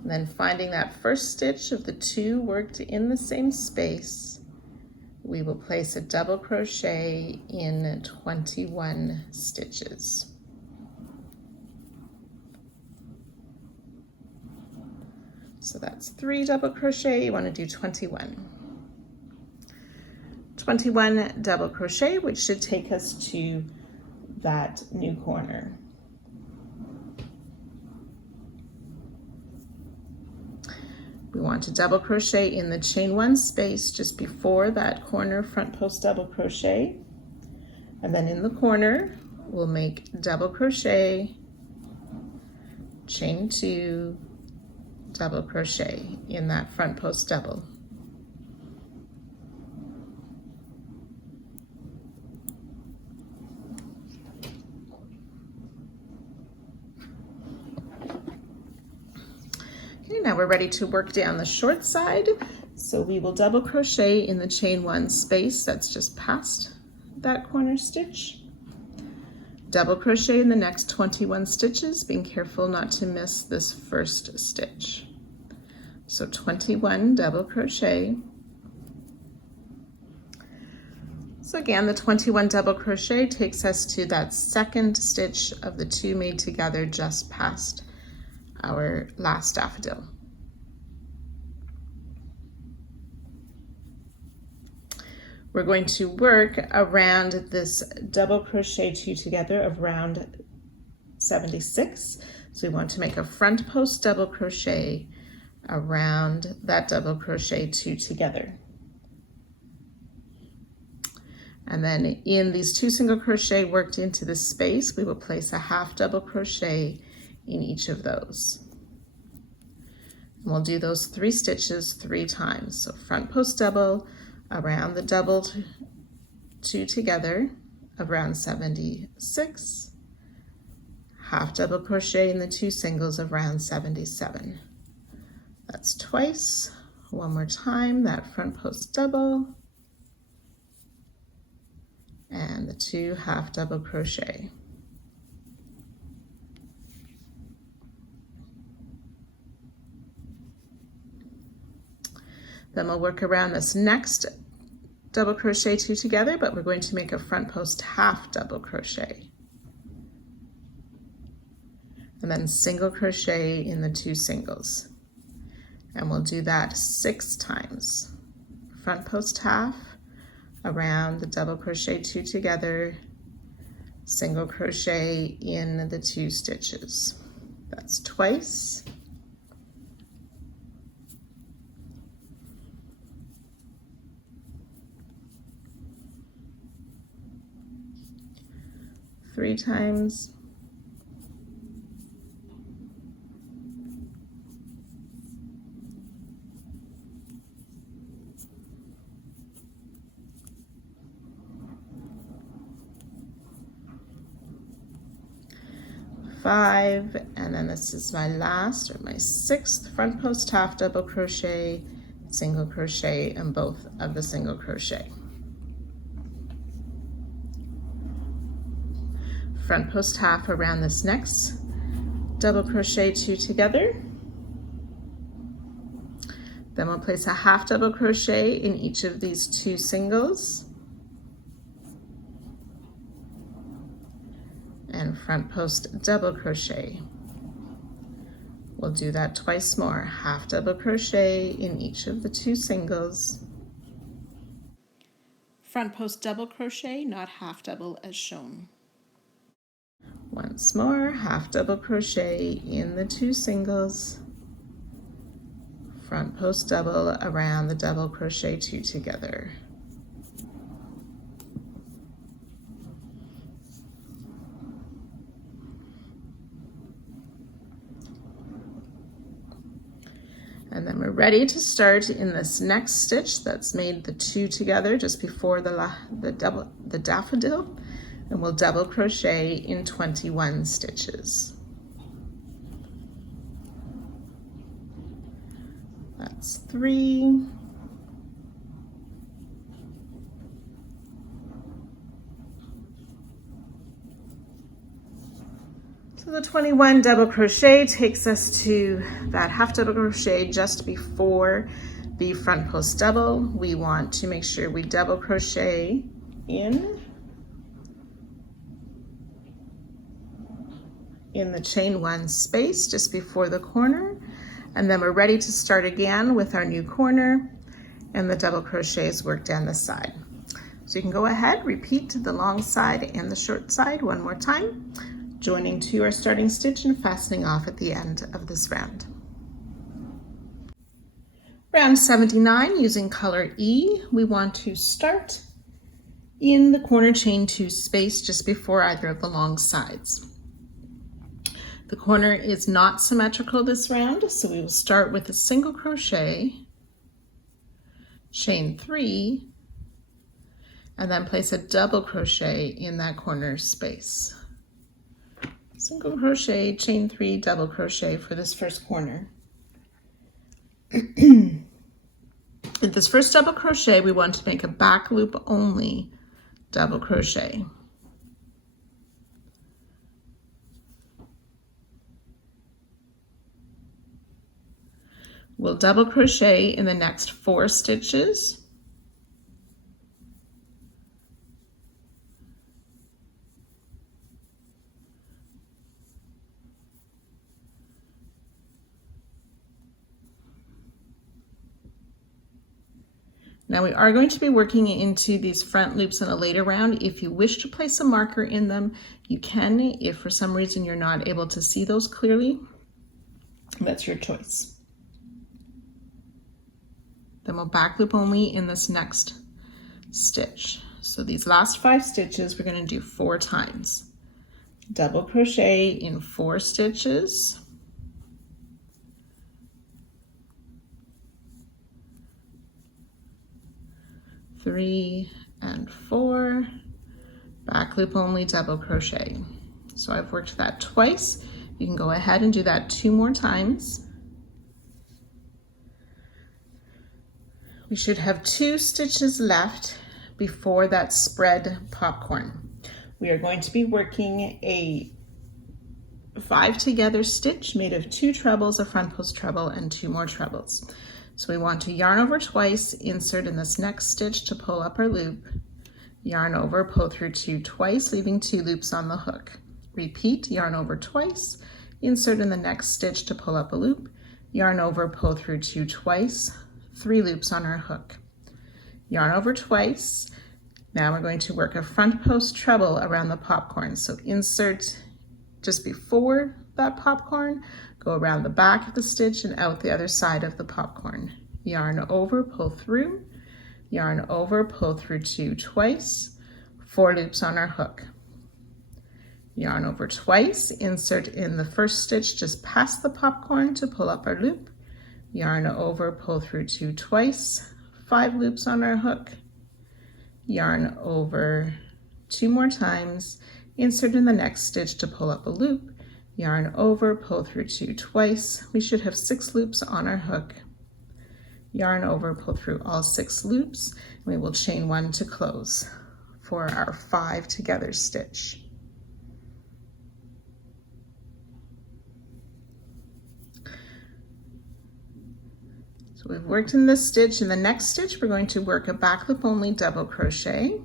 and then finding that first stitch of the 2 worked in the same space, we will place a double crochet in 21 stitches. So that's 3 double crochet, you want to do 21. 21 double crochet, which should take us to that new corner. We want to double crochet in the chain 1 space just before that corner front post double crochet, and then in the corner we'll make double crochet, chain 2, double crochet in that front post double. Okay, now we're ready to work down the short side. So we will double crochet in the chain 1 space that's just past that corner stitch. Double crochet in the next 21 stitches, being careful not to miss this first stitch. So 21 double crochet. So again, the 21 double crochet takes us to that second stitch of the 2 made together just past our last daffodil. We're going to work around this double crochet 2 together of round 76. So we want to make a front post double crochet around that double crochet 2 together. And then in these 2 single crochet worked into the space, we will place a half double crochet in each of those. And we'll do those 3 stitches 3 times. So front post double around the double 2 together of round 76, half double crochet in the 2 singles of round 77. That's twice. One more time, that front post double and the 2 half double crochet. Then we'll work around this next double crochet 2 together, but we're going to make a front post half double crochet. And then single crochet in the 2 singles. And we'll do that 6 times. Front post half, around the double crochet 2 together, single crochet in the 2 stitches. That's twice. Three times. Five, and then this is my last or my 6th front post half double crochet, single crochet in both of the single crochet. Front post half around this next double crochet 2 together. Then we'll place a half double crochet in each of these 2 singles. And front post double crochet. We'll do that twice more, half double crochet in each of the 2 singles. Front post double crochet, not half double as shown. Once more, half double crochet in the 2 singles, front post double around the double crochet 2 together. And then we're ready to start in this next stitch that's made the 2 together just before the daffodil. And we'll double crochet in 21 stitches. That's 3. So the 21 double crochet takes us to that half double crochet just before the front post double. We want to make sure we double crochet in the chain 1 space just before the corner, and then we're ready to start again with our new corner and the double crochets worked down the side. So you can go ahead, repeat the long side and the short side one more time, joining to our starting stitch and fastening off at the end of this round. Round 79, using color E, we want to start in the corner chain 2 space just before either of the long sides. The corner is not symmetrical this round, so we will start with a single crochet, chain 3, and then place a double crochet in that corner space. Single crochet, chain 3, double crochet for this first corner. In this first double crochet, we want to make a back loop only double crochet. We'll double crochet in the next 4 stitches. Now we are going to be working into these front loops in a later round. If you wish to place a marker in them, you can. If for some reason you're not able to see those clearly, that's your choice. Then we'll back loop only in this next stitch. So these last 5 stitches, we're going to do 4 times. Double crochet in 4 stitches. Three and 4, back loop only double crochet. So I've worked that twice. You can go ahead and do that 2 more times. We should have 2 stitches left before that spread popcorn. We are going to be working a 5 together stitch made of 2 trebles, a front post treble, and 2 more trebles. So we want to yarn over twice, insert in this next stitch to pull up our loop, yarn over, pull through 2 twice, leaving 2 loops on the hook. Repeat, yarn over twice, insert in the next stitch to pull up a loop, yarn over, pull through 2 twice, 3 loops on our hook. Yarn over twice. Now we're going to work a front post treble around the popcorn. So insert just before that popcorn, go around the back of the stitch and out the other side of the popcorn. Yarn over, pull through, yarn over, pull through 2 twice, 4 loops on our hook. Yarn over twice, insert in the first stitch just past the popcorn to pull up our loop, yarn over, pull through 2 twice, 5 loops on our hook, yarn over 2 more times, insert in the next stitch to pull up a loop, yarn over, pull through 2 twice. We should have 6 loops on our hook. Yarn over, pull through all 6 loops, and we will chain 1 to close for our 5 together stitch. So we've worked in this stitch. In the next stitch, we're going to work a back loop only double crochet,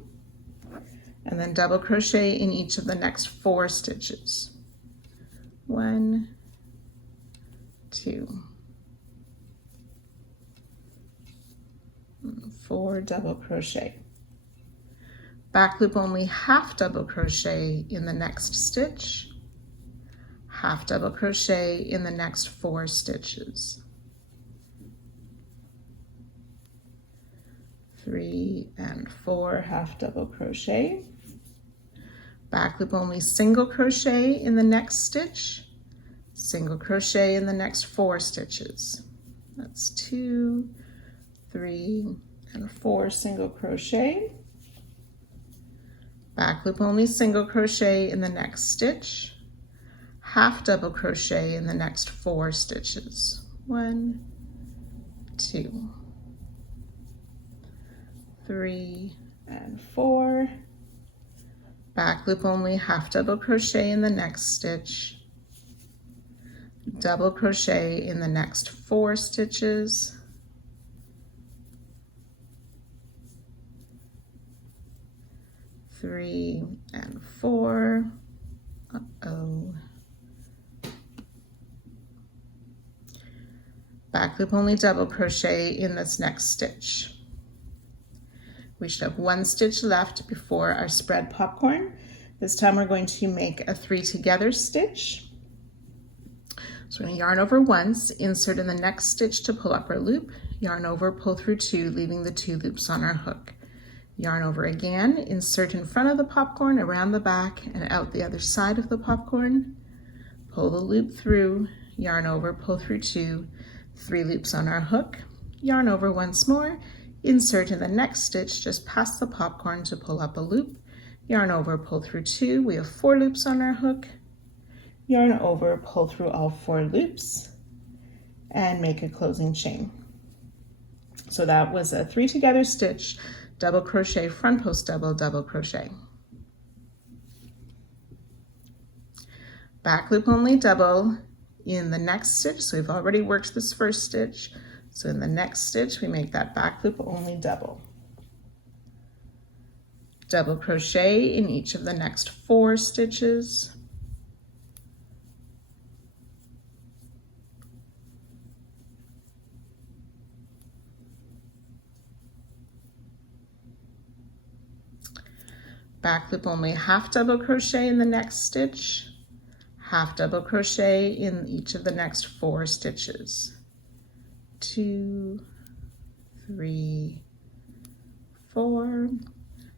and then double crochet in each of the next 4 stitches. 1, 2, 4 double crochet. Back loop only half double crochet in the next stitch, half double crochet in the next 4 stitches. 3 and 4 half double crochet. Back loop only single crochet in the next stitch, single crochet in the next 4 stitches. That's 2, 3, and 4 single crochet. Back loop only single crochet in the next stitch, half double crochet in the next 4 stitches. 1, 2, 3, and 4. Back loop only half double crochet in the next stitch, double crochet in the next 4 stitches, three and 4. Back loop only double crochet in this next stitch. We should have 1 stitch left before our spread popcorn. This time we're going to make a 3 together stitch. So we're going to yarn over once, insert in the next stitch to pull up our loop, yarn over, pull through 2, leaving the 2 loops on our hook. Yarn over again, insert in front of the popcorn, around the back, and out the other side of the popcorn. Pull the loop through, yarn over, pull through 2, 3 loops on our hook. Yarn over once more, insert in the next stitch just past the popcorn to pull up a loop. Yarn over, pull through 2, we have 4 loops on our hook. Yarn over, pull through all 4 loops, and make a closing chain. So that was a 3 together stitch, double crochet, front post double, double crochet. Back loop only double in the next stitch. So we've already worked this first stitch. So in the next stitch, we make that back loop only double. Double crochet in each of the next 4 stitches. Back loop only half double crochet in the next stitch, half double crochet in each of the next 4 stitches. 2, 3, 4. And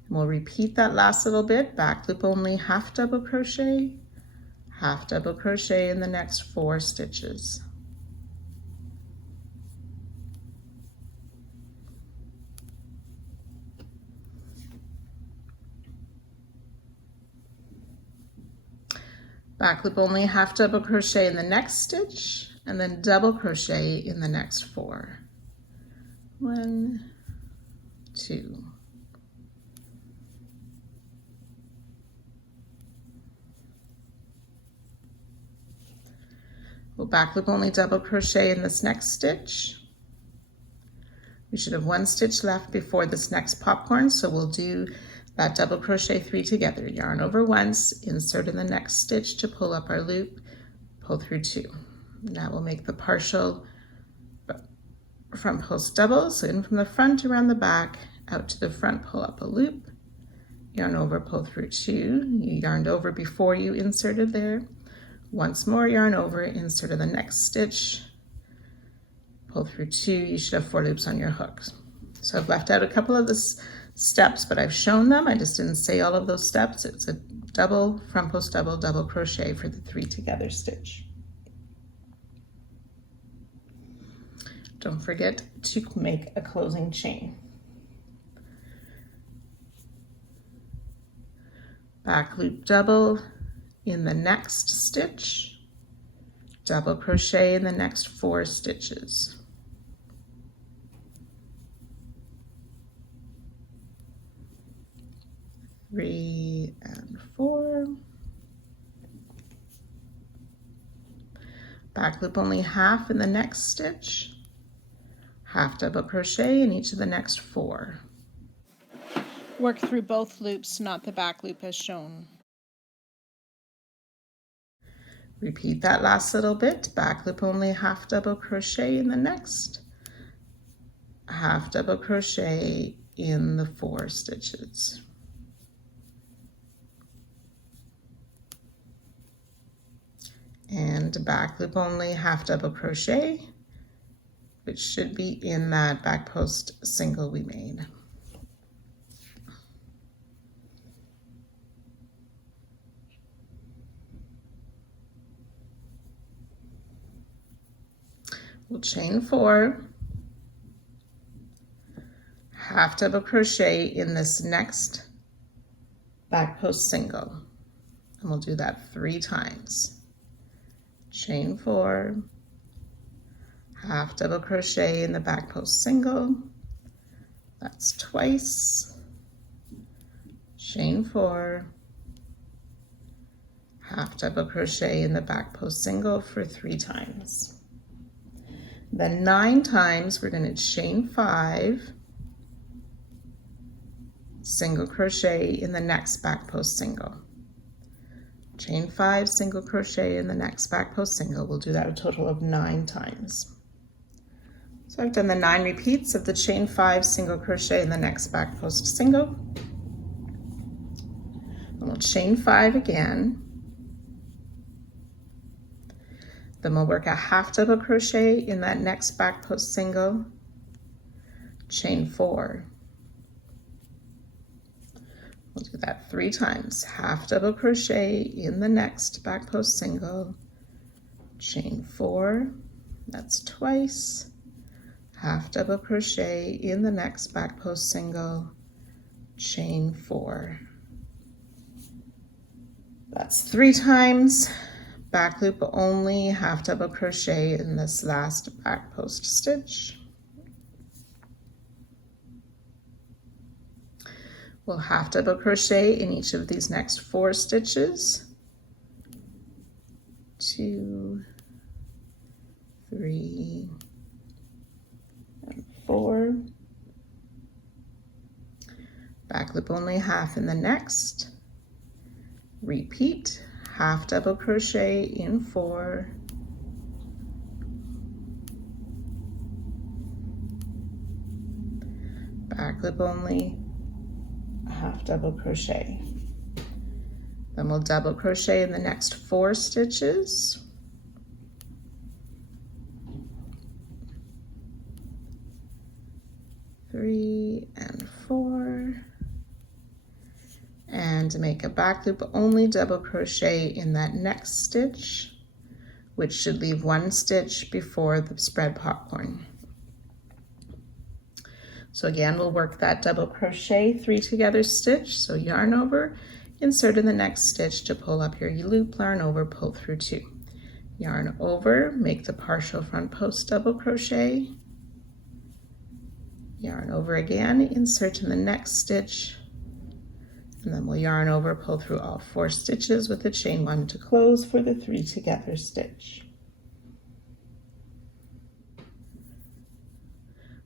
we'll repeat that last little bit. Back loop only half double crochet in the next 4 stitches. Back loop only half double crochet in the next stitch, and then double crochet in the next 4. 1, 2. We'll back loop only double crochet in this next stitch. We should have 1 stitch left before this next popcorn, so we'll do that double crochet 3 together. Yarn over once, insert in the next stitch to pull up our loop, pull through 2. Now we'll make the partial front post double, so in from the front around the back, out to the front, pull up a loop, yarn over, pull through 2. You yarned over before you inserted there. Once more, yarn over, insert in the next stitch, pull through 2. You should have 4 loops on your hooks. So I've left out a couple of the steps, but I've shown them. I just didn't say all of those steps. It's a double, front post double, double crochet for the 3 together stitch. Don't forget to make a closing chain. Back loop double in the next stitch, double crochet in the next 4 stitches. Three and 4. Back loop only half in the next stitch, half double crochet in each of the next 4. Work through both loops, not the back loop as shown. Repeat that last little bit. Back loop only half double crochet in the next, half double crochet in the 4 stitches. And back loop only half double crochet, which should be in that back post single we made. We'll chain 4, half double crochet in this next back post single, and we'll do that 3 times. Chain 4, half double crochet in the back post single, that's twice, chain 4, half double crochet in the back post single for 3 times. Then 9 times we're going to chain 5, single crochet in the next back post single. Chain 5, single crochet in the next back post single. We'll do that a total of 9 times. So I've done the 9 repeats of the chain 5, single crochet in the next back post single. And we'll chain 5 again. Then we'll work a half double crochet in that next back post single, chain 4. We'll do that 3 times. Half double crochet in the next back post single, chain 4, that's twice, half double crochet in the next back post single, chain 4. That's 3 times. Back loop only, half double crochet in this last back post stitch. We'll half double crochet in each of these next 4 stitches. 2, 3, and 4. Back loop only, half in the next. Repeat, half double crochet in 4. Back loop only, half double crochet. Then we'll double crochet in the next 4 stitches. 3 and 4. And make a back loop only, double crochet in that next stitch, which should leave 1 stitch before the spread popcorn. So again, we'll work that double crochet 3 together stitch. So yarn over, insert in the next stitch to pull up your loop, yarn over, pull through 2. Yarn over, make the partial front post double crochet. Yarn over again, insert in the next stitch, and then we'll yarn over, pull through all 4 stitches with the chain 1 to close for the 3 together stitch.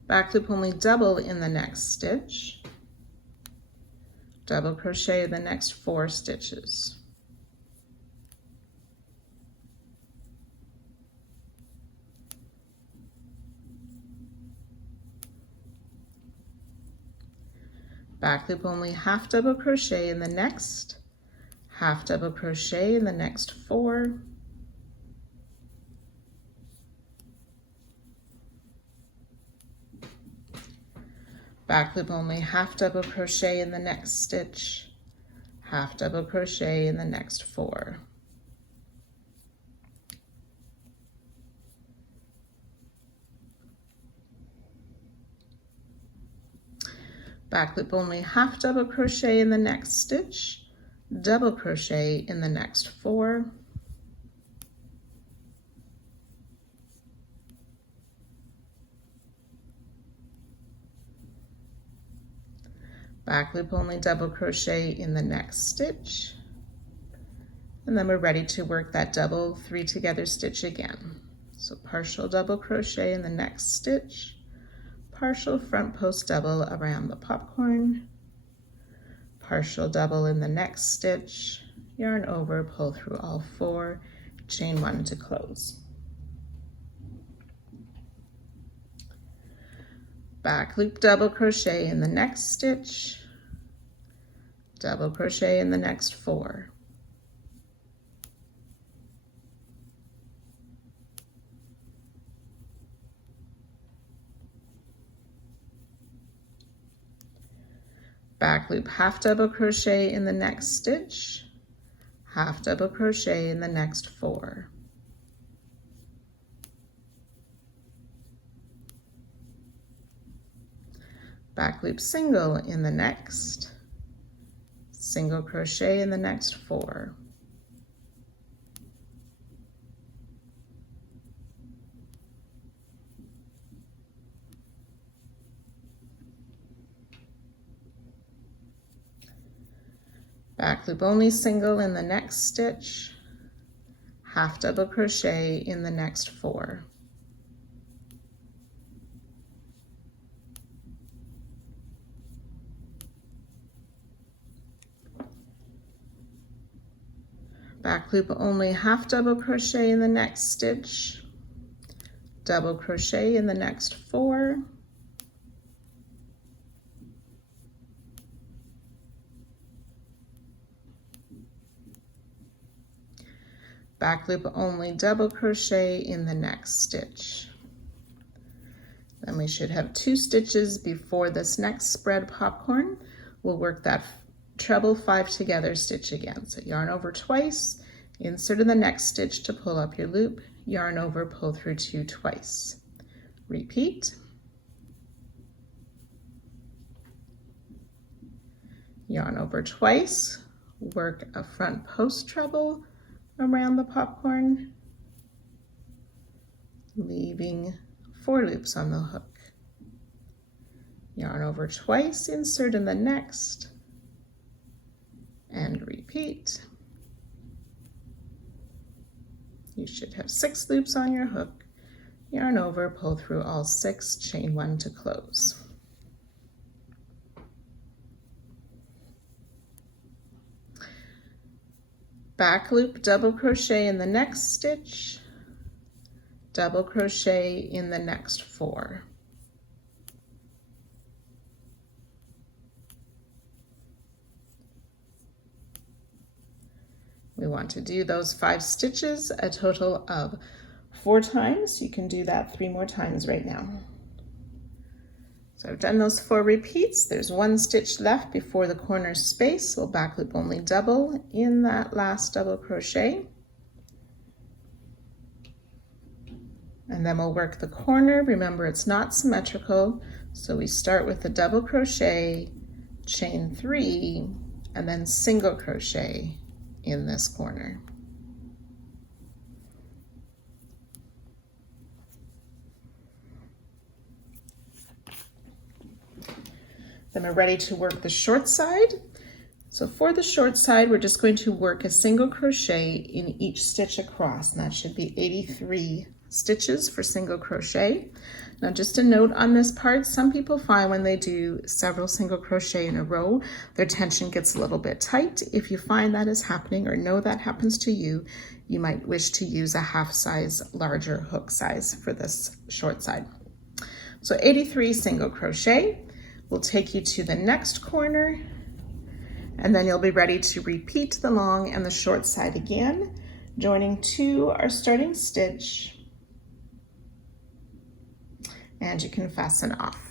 Back loop only, double in the next stitch, double crochet the next 4 stitches. Back loop only, half double crochet in the next, half double crochet in the next 4. Back loop only, half double crochet in the next stitch, half double crochet in the next 4. Back loop only, half double crochet in the next stitch, double crochet in the next 4. Back loop only, double crochet in the next stitch, and then we're ready to work that double 3 together stitch again. So partial double crochet in the next stitch, partial front post double around the popcorn, partial double in the next stitch, yarn over, pull through all 4, chain 1 to close. Back loop, double crochet in the next stitch, double crochet in the next 4. Back loop, half double crochet in the next stitch, half double crochet in the next 4. Back loop, single in the next, single crochet in the next 4. Back loop only, single in the next stitch, half double crochet in the next 4. Back loop only, half double crochet in the next stitch, double crochet in the next 4. Back loop only, double crochet in the next stitch. Then we should have 2 stitches before this next spread popcorn. We'll work that treble 5 together stitch again. So yarn over twice, insert in the next stitch to pull up your loop, yarn over, pull through 2 twice. Repeat. Yarn over twice, work a front post treble around the popcorn, leaving 4 loops on the hook. Yarn over twice, insert in the next, and repeat. You should have 6 loops on your hook. Yarn over, pull through all 6, chain 1 to close. Back loop, double crochet in the next stitch, double crochet in the next 4. We want to do those 5 stitches a total of 4 times. You can do that 3 more times right now. So I've done those 4 repeats. There's 1 stitch left before the corner space. We'll back loop only double in that last double crochet. And then we'll work the corner. Remember, it's not symmetrical. So we start with the double crochet, chain 3, and then single crochet in this corner. Then we're ready to work the short side. So for the short side, we're just going to work a single crochet in each stitch across, and that should be 83 stitches for single crochet. Now just a note on this part, some people find when they do several single crochet in a row, their tension gets a little bit tight. If you find that is happening or know that happens to you, you might wish to use a half size larger hook size for this short side. So 83 single crochet will take you to the next corner, and then you'll be ready to repeat the long and the short side again, joining to our starting stitch, and you can fasten off.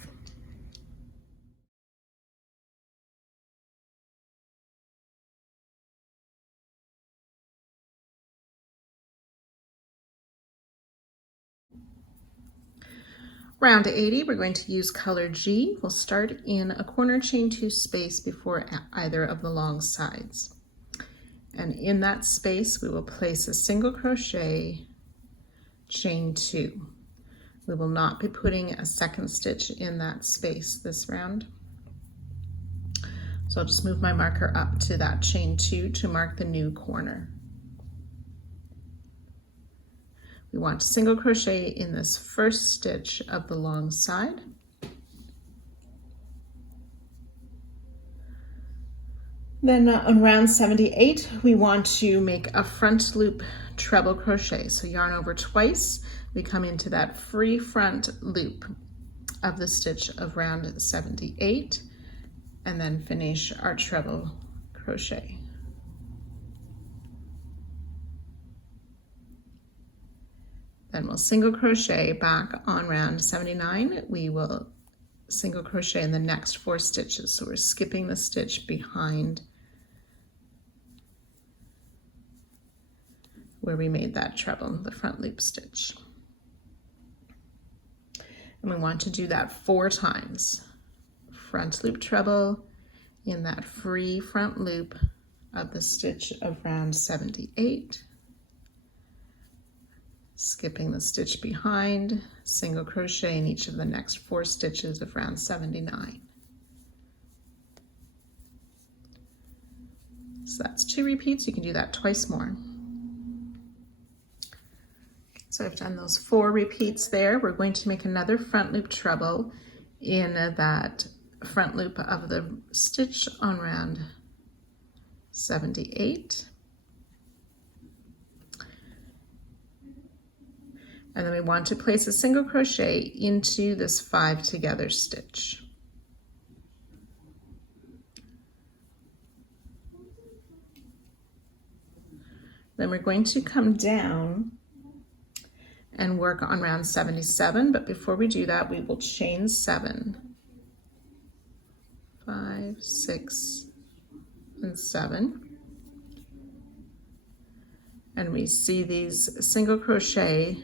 Round 80, we're going to use color G. We'll start in a corner chain 2 space before either of the long sides. And in that space, we will place a single crochet, chain 2. We will not be putting a second stitch in that space this round. So I'll just move my marker up to that chain 2 to mark the new corner. We want to single crochet in this first stitch of the long side. Then on round 78, we want to make a front loop treble crochet. So yarn over twice, we come into that free front loop of the stitch of round 78, and then finish our treble crochet. Then we'll single crochet back on round 79. We will single crochet in the next 4 stitches. So we're skipping the stitch behind where we made that treble, the front loop stitch. And we want to do that 4 times. Front loop treble in that free front loop of the stitch of round 78. Skipping the stitch behind, single crochet in each of the next 4 stitches of round 79. So that's 2 repeats. You can do that twice more. So I've done those 4 repeats there. We're going to make another front loop treble in that front loop of the stitch on round 78. And then we want to place a single crochet into this 5 together stitch. Then we're going to come down and work on round 77, but before we do that, we will chain 7, 5, 6, and 7. And we see these single crochet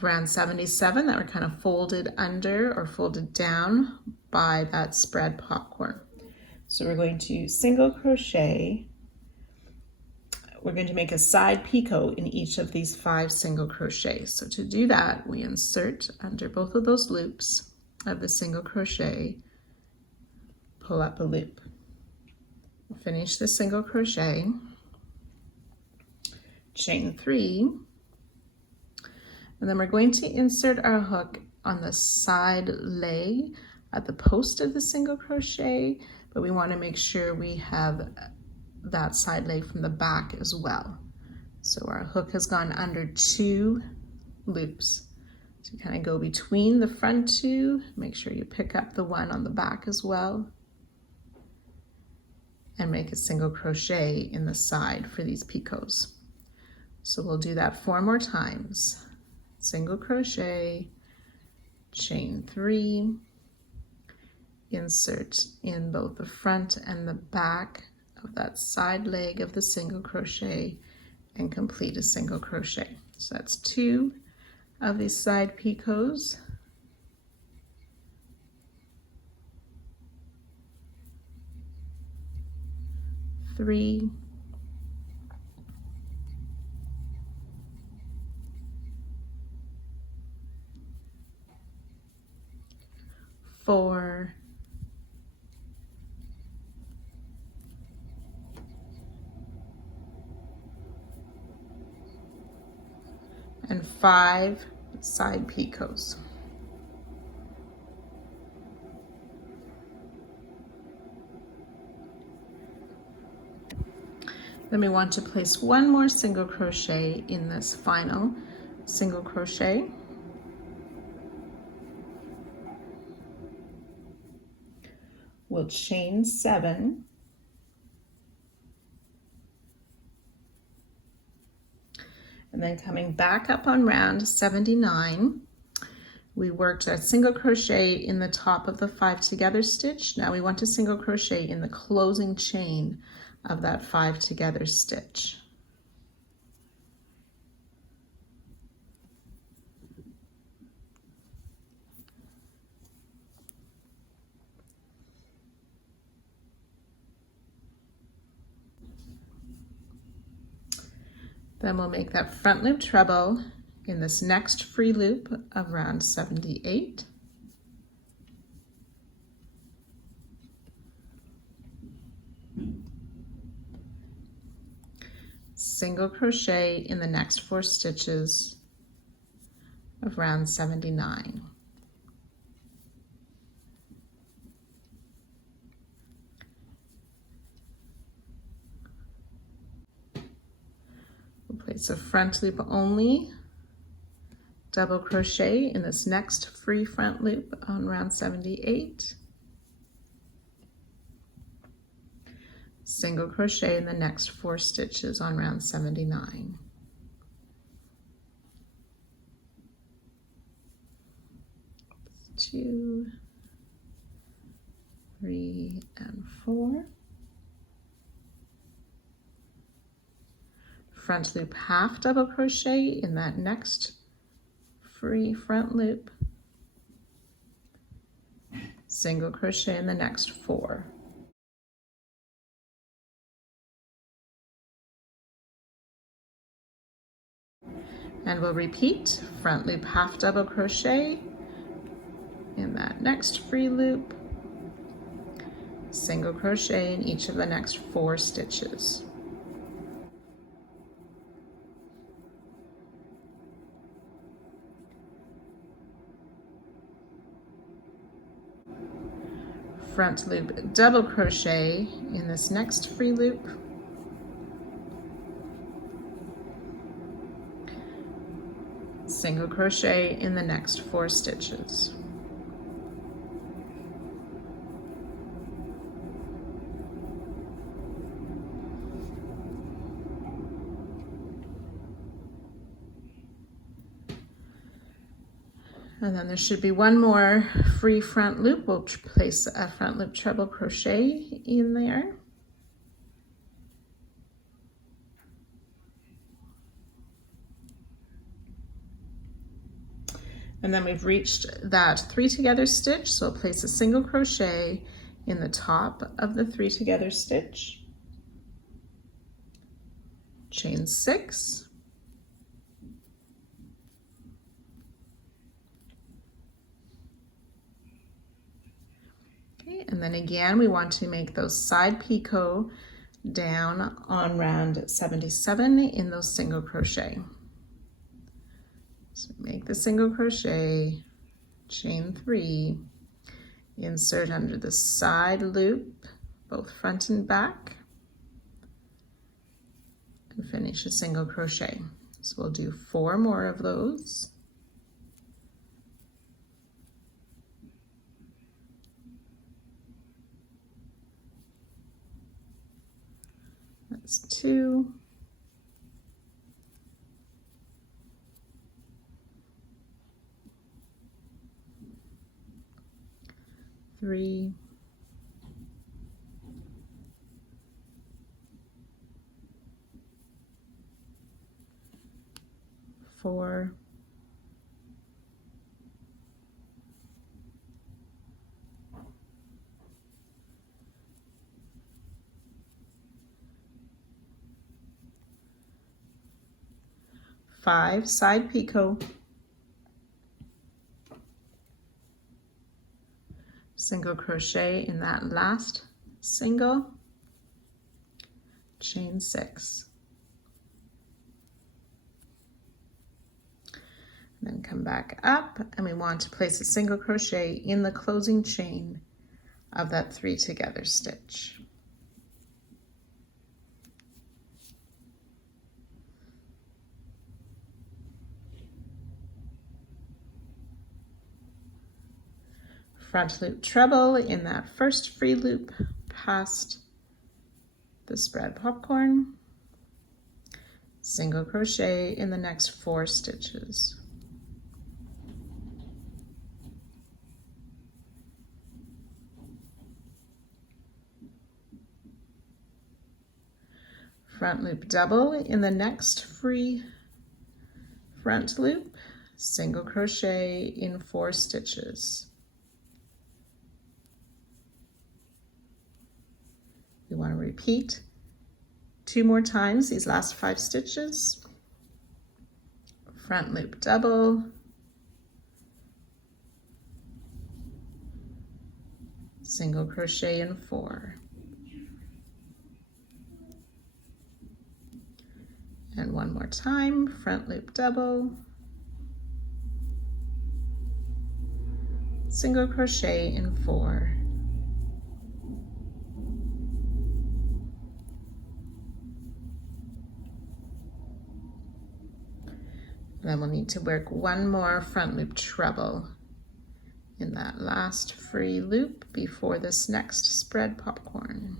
round 77 that were kind of folded under or folded down by that spread popcorn. So we're going to single crochet. We're going to make a side picot in each of these 5 single crochets. So to do that, we insert under both of those loops of the single crochet, pull up a loop. Finish the single crochet, chain 3, and then we're going to insert our hook on the side leg at the post of the single crochet, but we want to make sure we have that side leg from the back as well. So our hook has gone under 2 loops. So you kind of go between the front 2, make sure you pick up the one on the back as well, and make a single crochet in the side for these picots. So we'll do that 4 more times. Single crochet, chain 3, insert in both the front and the back of that side leg of the single crochet, and complete a single crochet. So that's 2 of these side picots. 3, 4, 5 side picots. Then we want to place 1 more single crochet in this final single crochet. We'll chain 7, and then coming back up on round 79, we worked a single crochet in the top of the 5 together stitch. Now we want to single crochet in the closing chain of that 5 together stitch. Then we'll make that front loop treble in this next free loop of round 78. Single crochet in the next 4 stitches of round 79. We'll place a front loop only, double crochet in this next free front loop on round 78. Single crochet in the next 4 stitches on round 79. Two, 3, and 4. Front loop half double crochet in that next free front loop. Single crochet in the next 4. And we'll repeat front loop half double crochet in that next free loop, single crochet in each of the next 4 stitches. Front loop double crochet in this next free loop, single crochet in the next 4 stitches. And then there should be one more free front loop. We'll place a front loop treble crochet in there. And then we've reached that 3 together stitch, so we'll place a single crochet in the top of the 3 together stitch, chain 6, okay, and then again we want to make those side picot down on round 77 in those single crochet. So make the single crochet, chain 3, insert under the side loop, both front and back, and finish a single crochet. So we'll do 4 more of those. That's 2. 3, 4, 5 side picot, single crochet in that last single, chain 6. And then come back up, and we want to place a single crochet in the closing chain of that 3 together stitch. Front loop treble in that first free loop past the spread popcorn, single crochet in the next 4 stitches. Front loop double in the next free front loop, single crochet in 4 stitches. We want to repeat 2 more times these last 5 stitches. Front loop double, single crochet in 4. And one more time, front loop double, single crochet in 4. Then we'll need to work one more front loop treble in that last free loop before this next spread popcorn.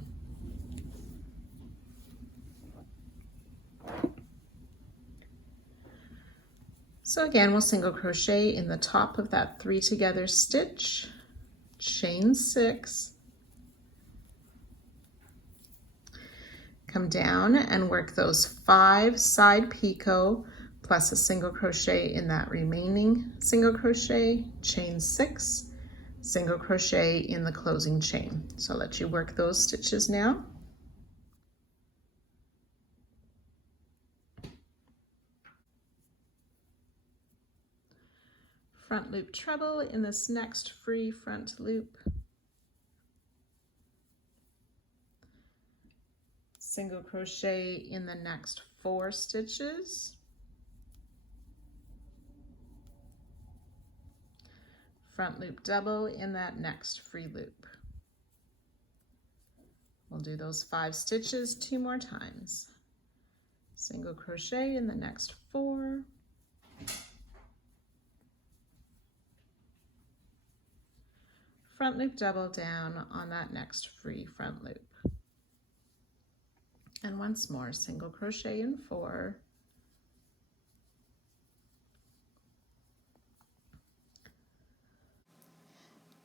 So again, we'll single crochet in the top of that 3 together stitch, chain 6, come down and work those 5 side picot plus a single crochet in that remaining single crochet, chain 6, single crochet in the closing chain. So I'll let you work those stitches now. Front loop treble in this next free front loop, single crochet in the next 4 stitches, front loop double in that next free loop. We'll do those 5 stitches 2 more times. Single crochet in the next 4, front loop double down on that next free front loop. And once more, single crochet in 4,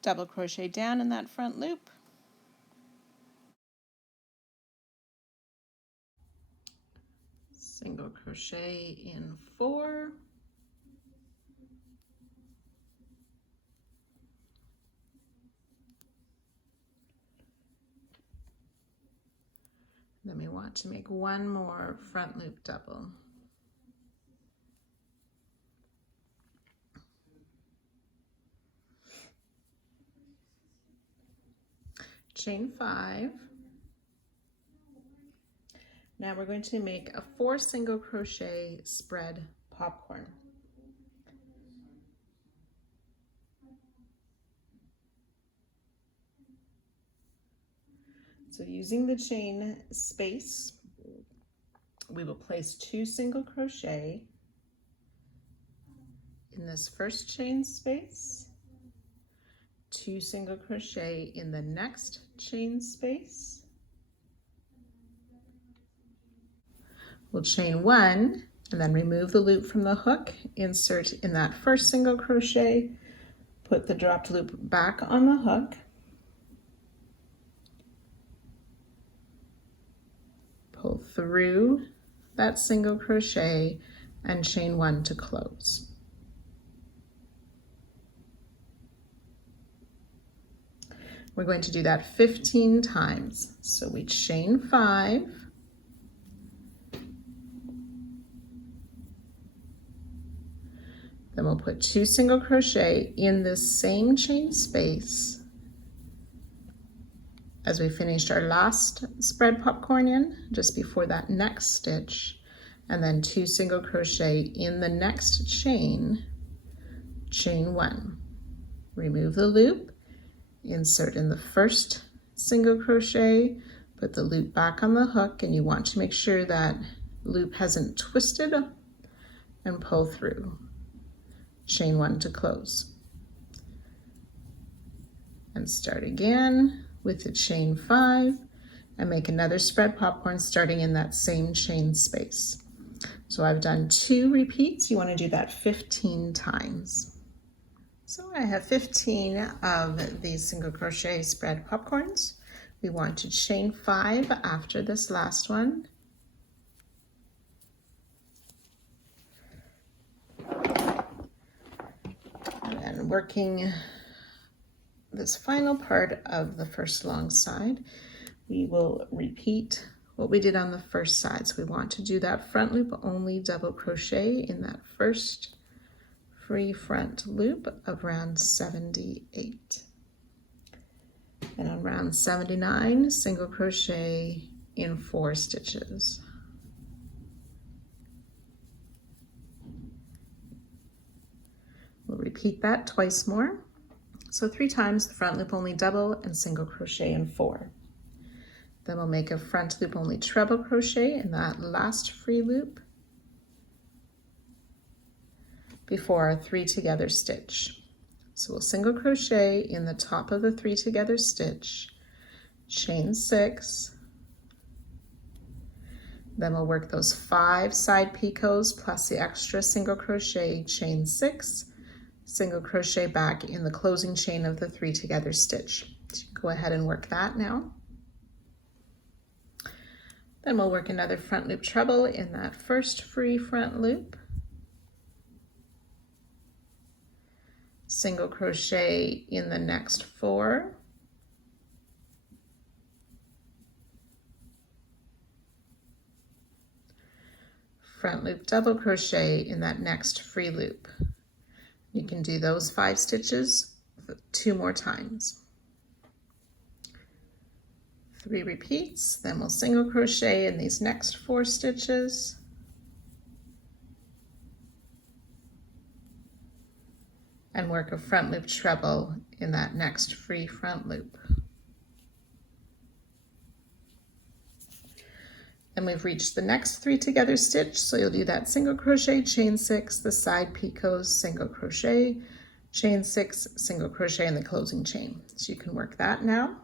double crochet down in that front loop, single crochet in 4, then we want to make one more front loop double. Chain 5. Now we're going to make a 4 single crochet spread popcorn. So using the chain space, we will place 2 single crochet in this first chain space, 2 single crochet in the next chain space. We'll chain 1 and then remove the loop from the hook, insert in that first single crochet, put the dropped loop back on the hook, pull through that single crochet and chain 1 to close. We're going to do that 15 times. So we chain 5, then we'll put 2 single crochet in this same chain space as we finished our last spread popcorn in, just before that next stitch, and then 2 single crochet in the next chain, chain 1. Remove the loop, insert in the first single crochet, put the loop back on the hook, and you want to make sure that loop hasn't twisted, and pull through. Chain 1 to close. And start again with the chain 5 and make another spread popcorn starting in that same chain space. So I've done 2 repeats. You want to do that 15 times. So I have 15 of these single crochet spread popcorns. We want to chain 5 after this last one. And working this final part of the first long side, we will repeat what we did on the first side. So we want to do that front loop only double crochet in that first free front loop of round 78. And on round 79, single crochet in 4 stitches. We'll repeat that twice more. So 3 times the front loop only double and single crochet in 4. Then we'll make a front loop only treble crochet in that last free loop before our 3 together stitch. So we'll single crochet in the top of the 3 together stitch, chain 6, then we'll work those 5 side picots plus the extra single crochet, chain 6, single crochet back in the closing chain of the 3 together stitch. So go ahead and work that now. Then we'll work another front loop treble in that first free front loop, single crochet in the next 4, front loop double crochet in that next free loop. You can do those 5 stitches 2 more times. 3 repeats, then we'll single crochet in these next 4 stitches. And work a front loop treble in that next free front loop. And we've reached the next 3 together stitch, so you'll do that single crochet, chain 6, the side picots, single crochet, chain 6, single crochet in the closing chain. So you can work that now.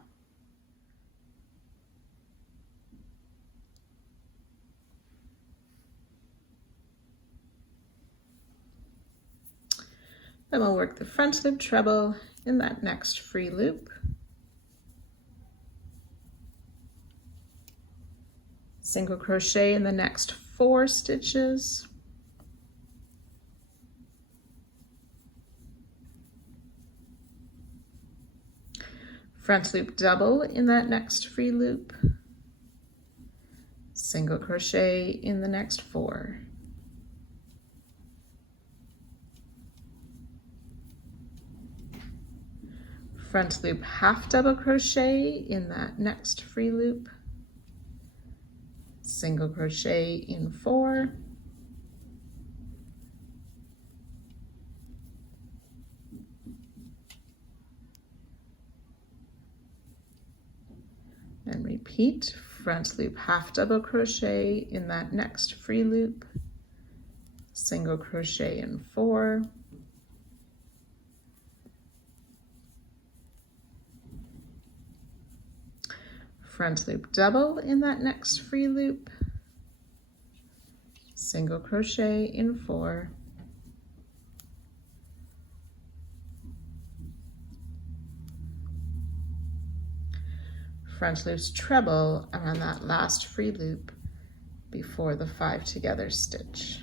Then we'll work the front loop treble in that next free loop. Single crochet in the next 4 stitches. Front loop double in that next free loop. Single crochet in the next 4. Front loop half double crochet in that next free loop. Single crochet in 4. And repeat, front loop half double crochet in that next free loop, single crochet in 4, front loop double in that next free loop, single crochet in 4, front loop's treble around that last free loop before the 5 together stitch.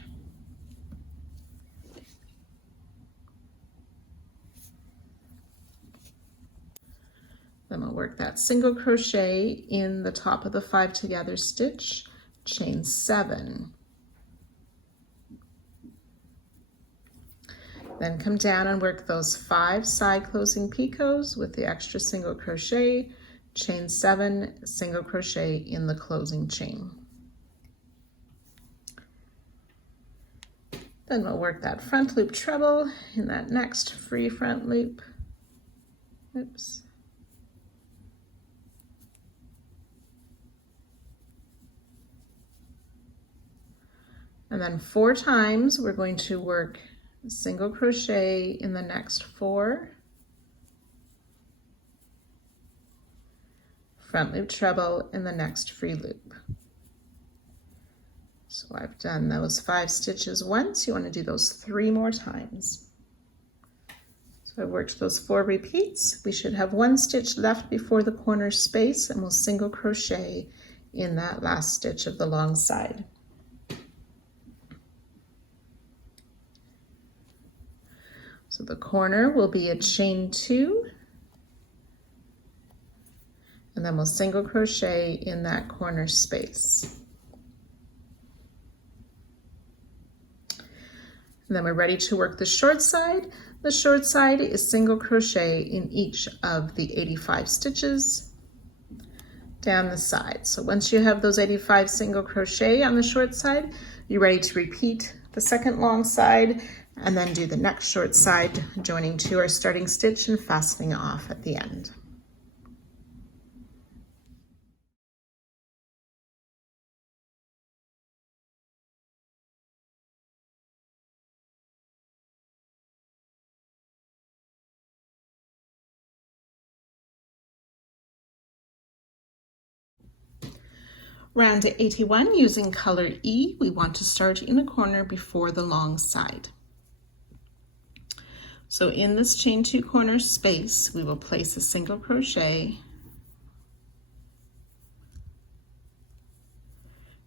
Then we'll work that single crochet in the top of the 5 together stitch, chain 7. Then come down and work those 5 side closing picots with the extra single crochet, chain 7, single crochet in the closing chain. Then we'll work that front loop treble in that next free front loop. Oops. And then 4 times we're going to work single crochet in the next 4, front loop treble in the next free loop. So I've done those 5 stitches once. You want to do those 3 more times. So I worked those 4 repeats. We should have 1 stitch left before the corner space, and we'll single crochet in that last stitch of the long side. So the corner will be a chain 2, and then we'll single crochet in that corner space. And then we're ready to work the short side. The short side is single crochet in each of the 85 stitches down the side. So once you have those 85 single crochet on the short side, you're ready to repeat the second long side and then do the next short side, joining to our starting stitch and fastening off at the end. Round 81, using color E, we want to start in a corner before the long side. So in this chain 2 corner space, we will place a single crochet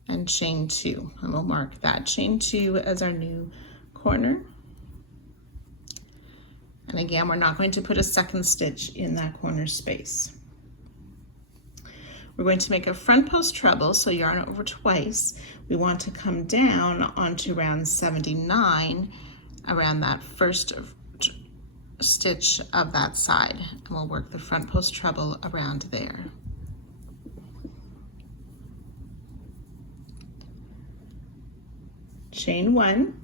and chain 2, and we'll mark that chain 2 as our new corner. And again, we're not going to put a second stitch in that corner space. We're going to make a front post treble, so yarn over twice. We want to come down onto round 79 around that first stitch of that side, and we'll work the front post treble around there. Chain 1,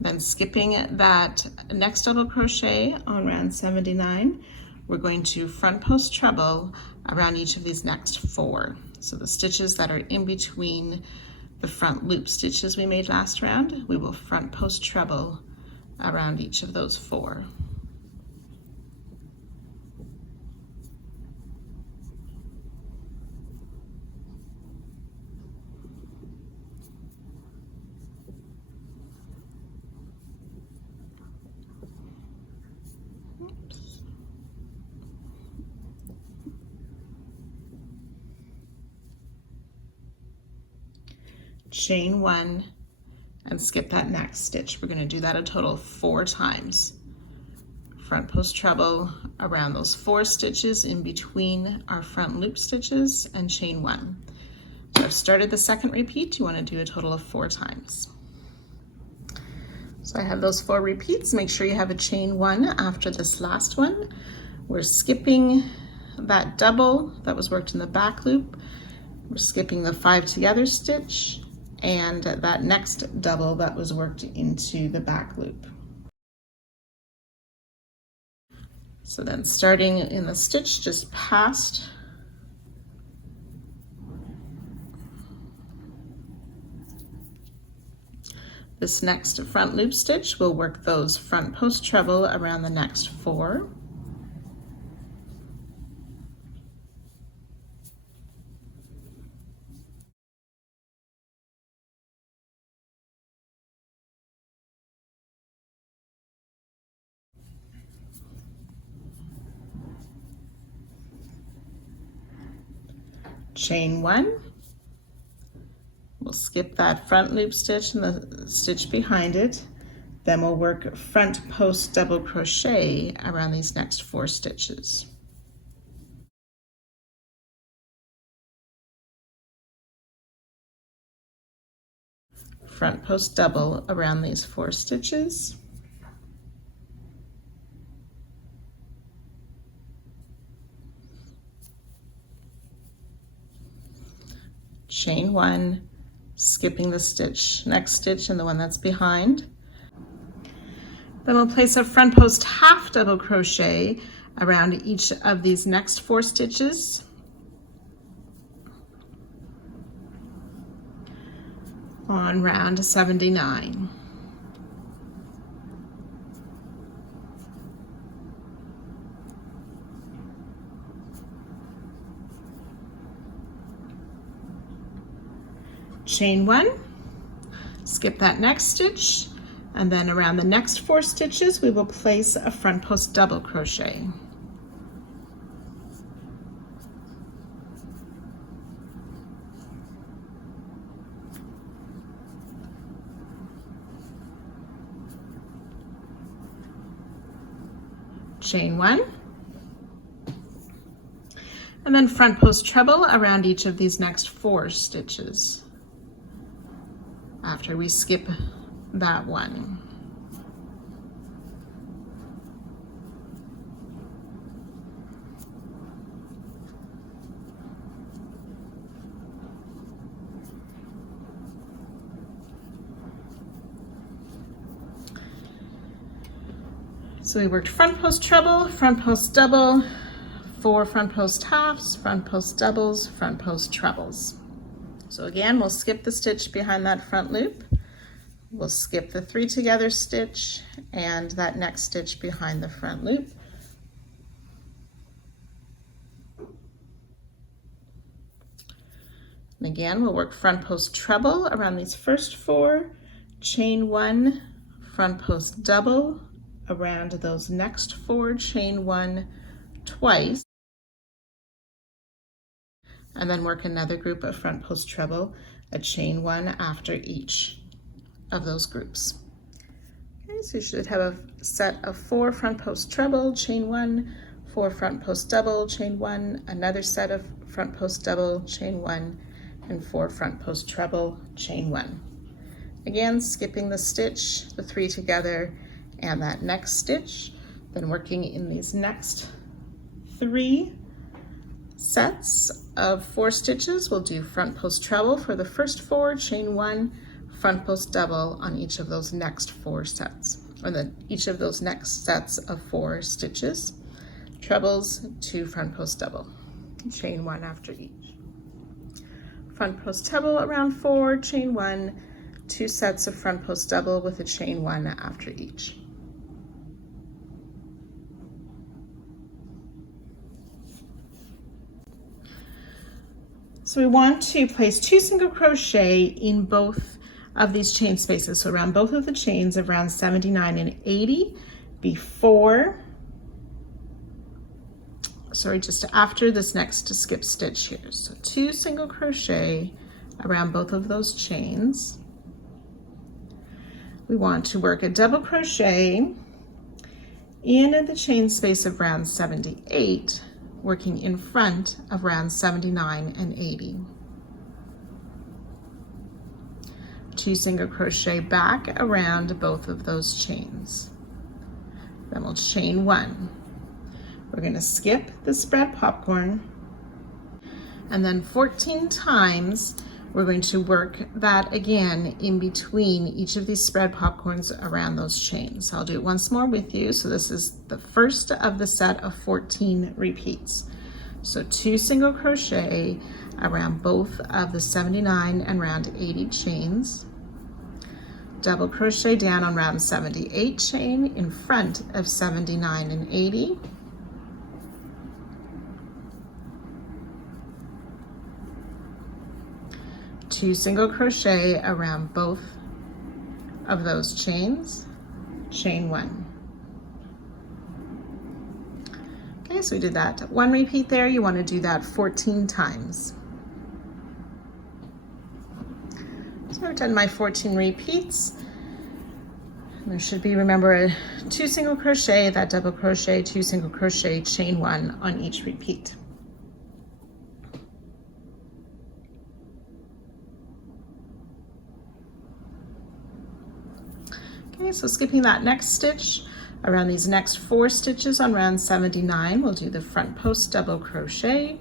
then skipping that next double crochet on round 79, we're going to front post treble around each of these next 4. So the stitches that are in between the front loop stitches we made last round, we will front post treble around each of those 4. chain 1, and skip that next stitch. We're going to do that a total of 4 times. Front post treble around those 4 stitches in between our front loop stitches and chain 1. So I've started the second repeat. You want to do a total of 4 times. So I have those 4 repeats. Make sure you have a chain 1 after this last one. We're skipping that double that was worked in the back loop. We're skipping the 5 together stitch and that next double that was worked into the back loop. So then starting in the stitch just past this next front loop stitch, we'll work those front post treble around the next 4. Chain 1, we'll skip that front loop stitch and the stitch behind it, then we'll work front post double crochet around these next 4 stitches. Front post double around these 4 stitches. Chain 1, skipping the stitch, next stitch and the one that's behind. Then we'll place a front post half double crochet around each of these next 4 stitches. On round 79. Chain 1, skip that next stitch, and then around the next 4 stitches we will place a front post double crochet. Chain 1, and then front post treble around each of these next 4 stitches after we skip that one. So we worked front post treble, front post double, 4 front post halves, front post doubles, front post trebles. So again, we'll skip the stitch behind that front loop. We'll skip the 3 together stitch and that next stitch behind the front loop. And again, we'll work front post treble around these first 4, chain 1, front post double around those next 4, chain 1 twice, and then work another group of front post treble, a chain 1 after each of those groups. Okay, so you should have a set of 4 front post treble, chain 1, 4 front post double, chain 1, another set of front post double, chain 1, and 4 front post treble, chain 1. Again, skipping the stitch, the 3 together, and that next stitch, then working in these next 3 sets of 4 stitches. We'll do front post treble for the first 4, chain 1, front post double on each of those next 4 sets, or each of those next sets of 4 stitches. Trebles, 2 front post double, chain 1 after each. Front post treble around 4, chain 1, 2 sets of front post double with a chain 1 after each. So we want to place 2 single crochet in both of these chain spaces, so around both of the chains of round 79 and 80 just after this next skip stitch here. So 2 single crochet around both of those chains. We want to work a double crochet in the chain space of round 78, working in front of round 79 and 80. 2 single crochet back around both of those chains. Then we'll chain 1. We're going to skip the spread popcorn, and then 14 times we're going to work that again in between each of these spread popcorns around those chains. I'll do it once more with you. So this is the first of the set of 14 repeats. So 2 single crochet around both of the 79 and round 80 chains, double crochet down on round 78 chain in front of 79 and 80, two single crochet around both of those chains, chain 1. Okay, so we did that 1 repeat there. You want to do that 14 times. So I've done my 14 repeats. There should be, remember, 2 single crochet, that double crochet, 2 single crochet, chain 1 on each repeat. Okay, so skipping that next stitch, around these next 4 stitches on round 79, we'll do the front post double crochet,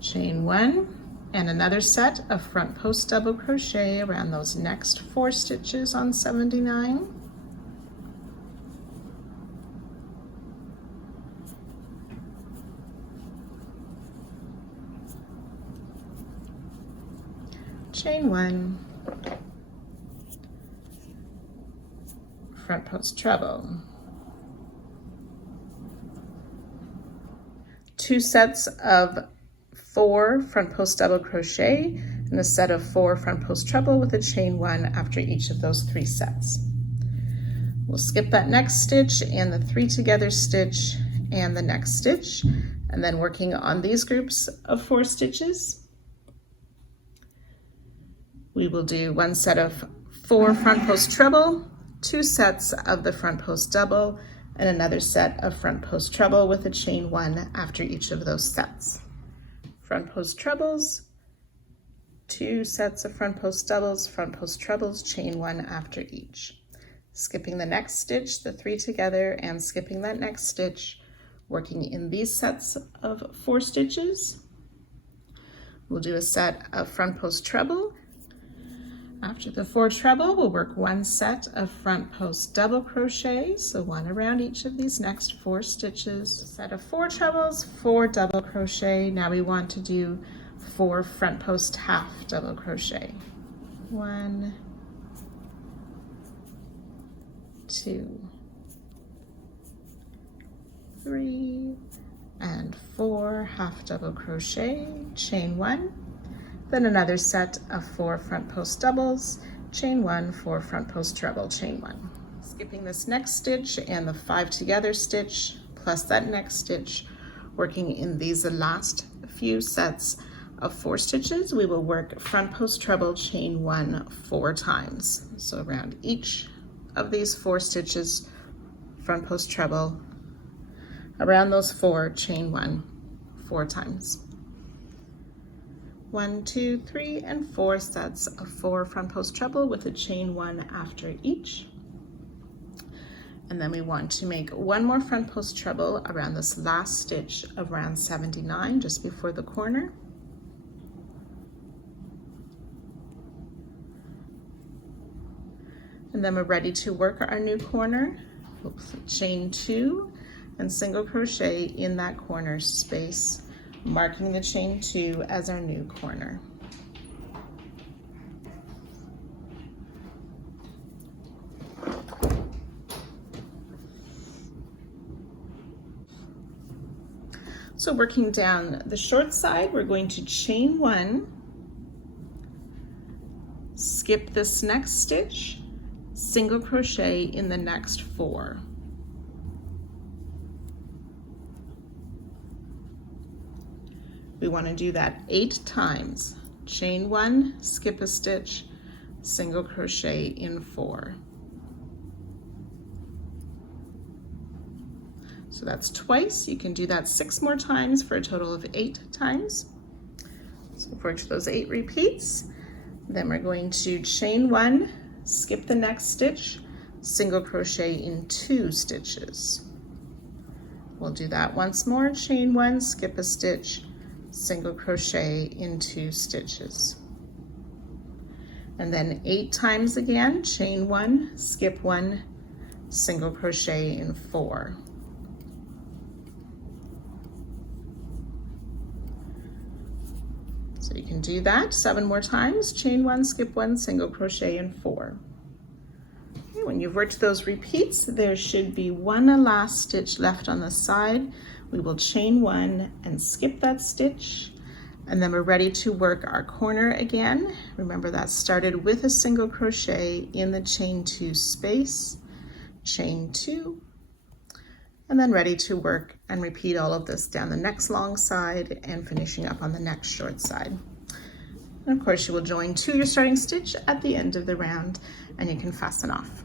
chain 1, and another set of front post double crochet around those next 4 stitches on 79. Chain 1, front post treble, 2 sets of 4 front post double crochet and a set of 4 front post treble with a chain 1 after each of those 3 sets. We'll skip that next stitch and the 3 together stitch and the next stitch, and then working on these groups of 4 stitches, we will do 1 set of 4 front post treble, 2 sets of the front post double, and another set of front post treble with a chain 1 after each of those sets. Front post trebles, 2 sets of front post doubles, front post trebles, chain 1 after each. Skipping the next stitch, the 3 together, and skipping that next stitch, working in these sets of 4 stitches. We'll do a set of front post treble. After the 4 treble, we'll work 1 set of front post double crochet, so 1 around each of these next 4 stitches. A set of 4 trebles, 4 double crochet. Now we want to do 4 front post half double crochet. 1, 2, 3, and 4 half double crochet, chain 1. Then another set of 4 front post doubles, chain 1, 4 front post treble, chain 1. Skipping this next stitch and the 5 together stitch plus that next stitch, working in these last few sets of 4 stitches, we will work front post treble, chain 1 4 times. So around each of these 4 stitches, front post treble, around those 4, chain 1 4 times. 1, 2, 3, and 4 sets of 4 front post treble with a chain 1 after each. And then we want to make 1 more front post treble around this last stitch of round 79, just before the corner. And then we're ready to work our new corner. We'll chain 2 and single crochet in that corner space, marking the chain 2 as our new corner. So working down the short side, we're going to chain 1, skip this next stitch, single crochet in the next 4. We want to do that 8 times. Chain 1, skip a stitch, single crochet in 4. So that's twice. You can do that 6 more times for a total of 8 times. So for each of those 8 repeats, then we're going to chain 1, skip the next stitch, single crochet in 2 stitches. We'll do that once more, chain 1, skip a stitch, single crochet in 2 stitches. And then 8 times again, chain 1, skip 1, single crochet in 4. So you can do that 7 more times, chain 1, skip 1, single crochet in 4. Okay, when you've worked those repeats, there should be 1 last stitch left on the side. We will chain 1 and skip that stitch, and then we're ready to work our corner again. Remember that started with a single crochet in the chain 2 space, chain 2, and then ready to work and repeat all of this down the next long side and finishing up on the next short side. And of course you will join to your starting stitch at the end of the round, and you can fasten off.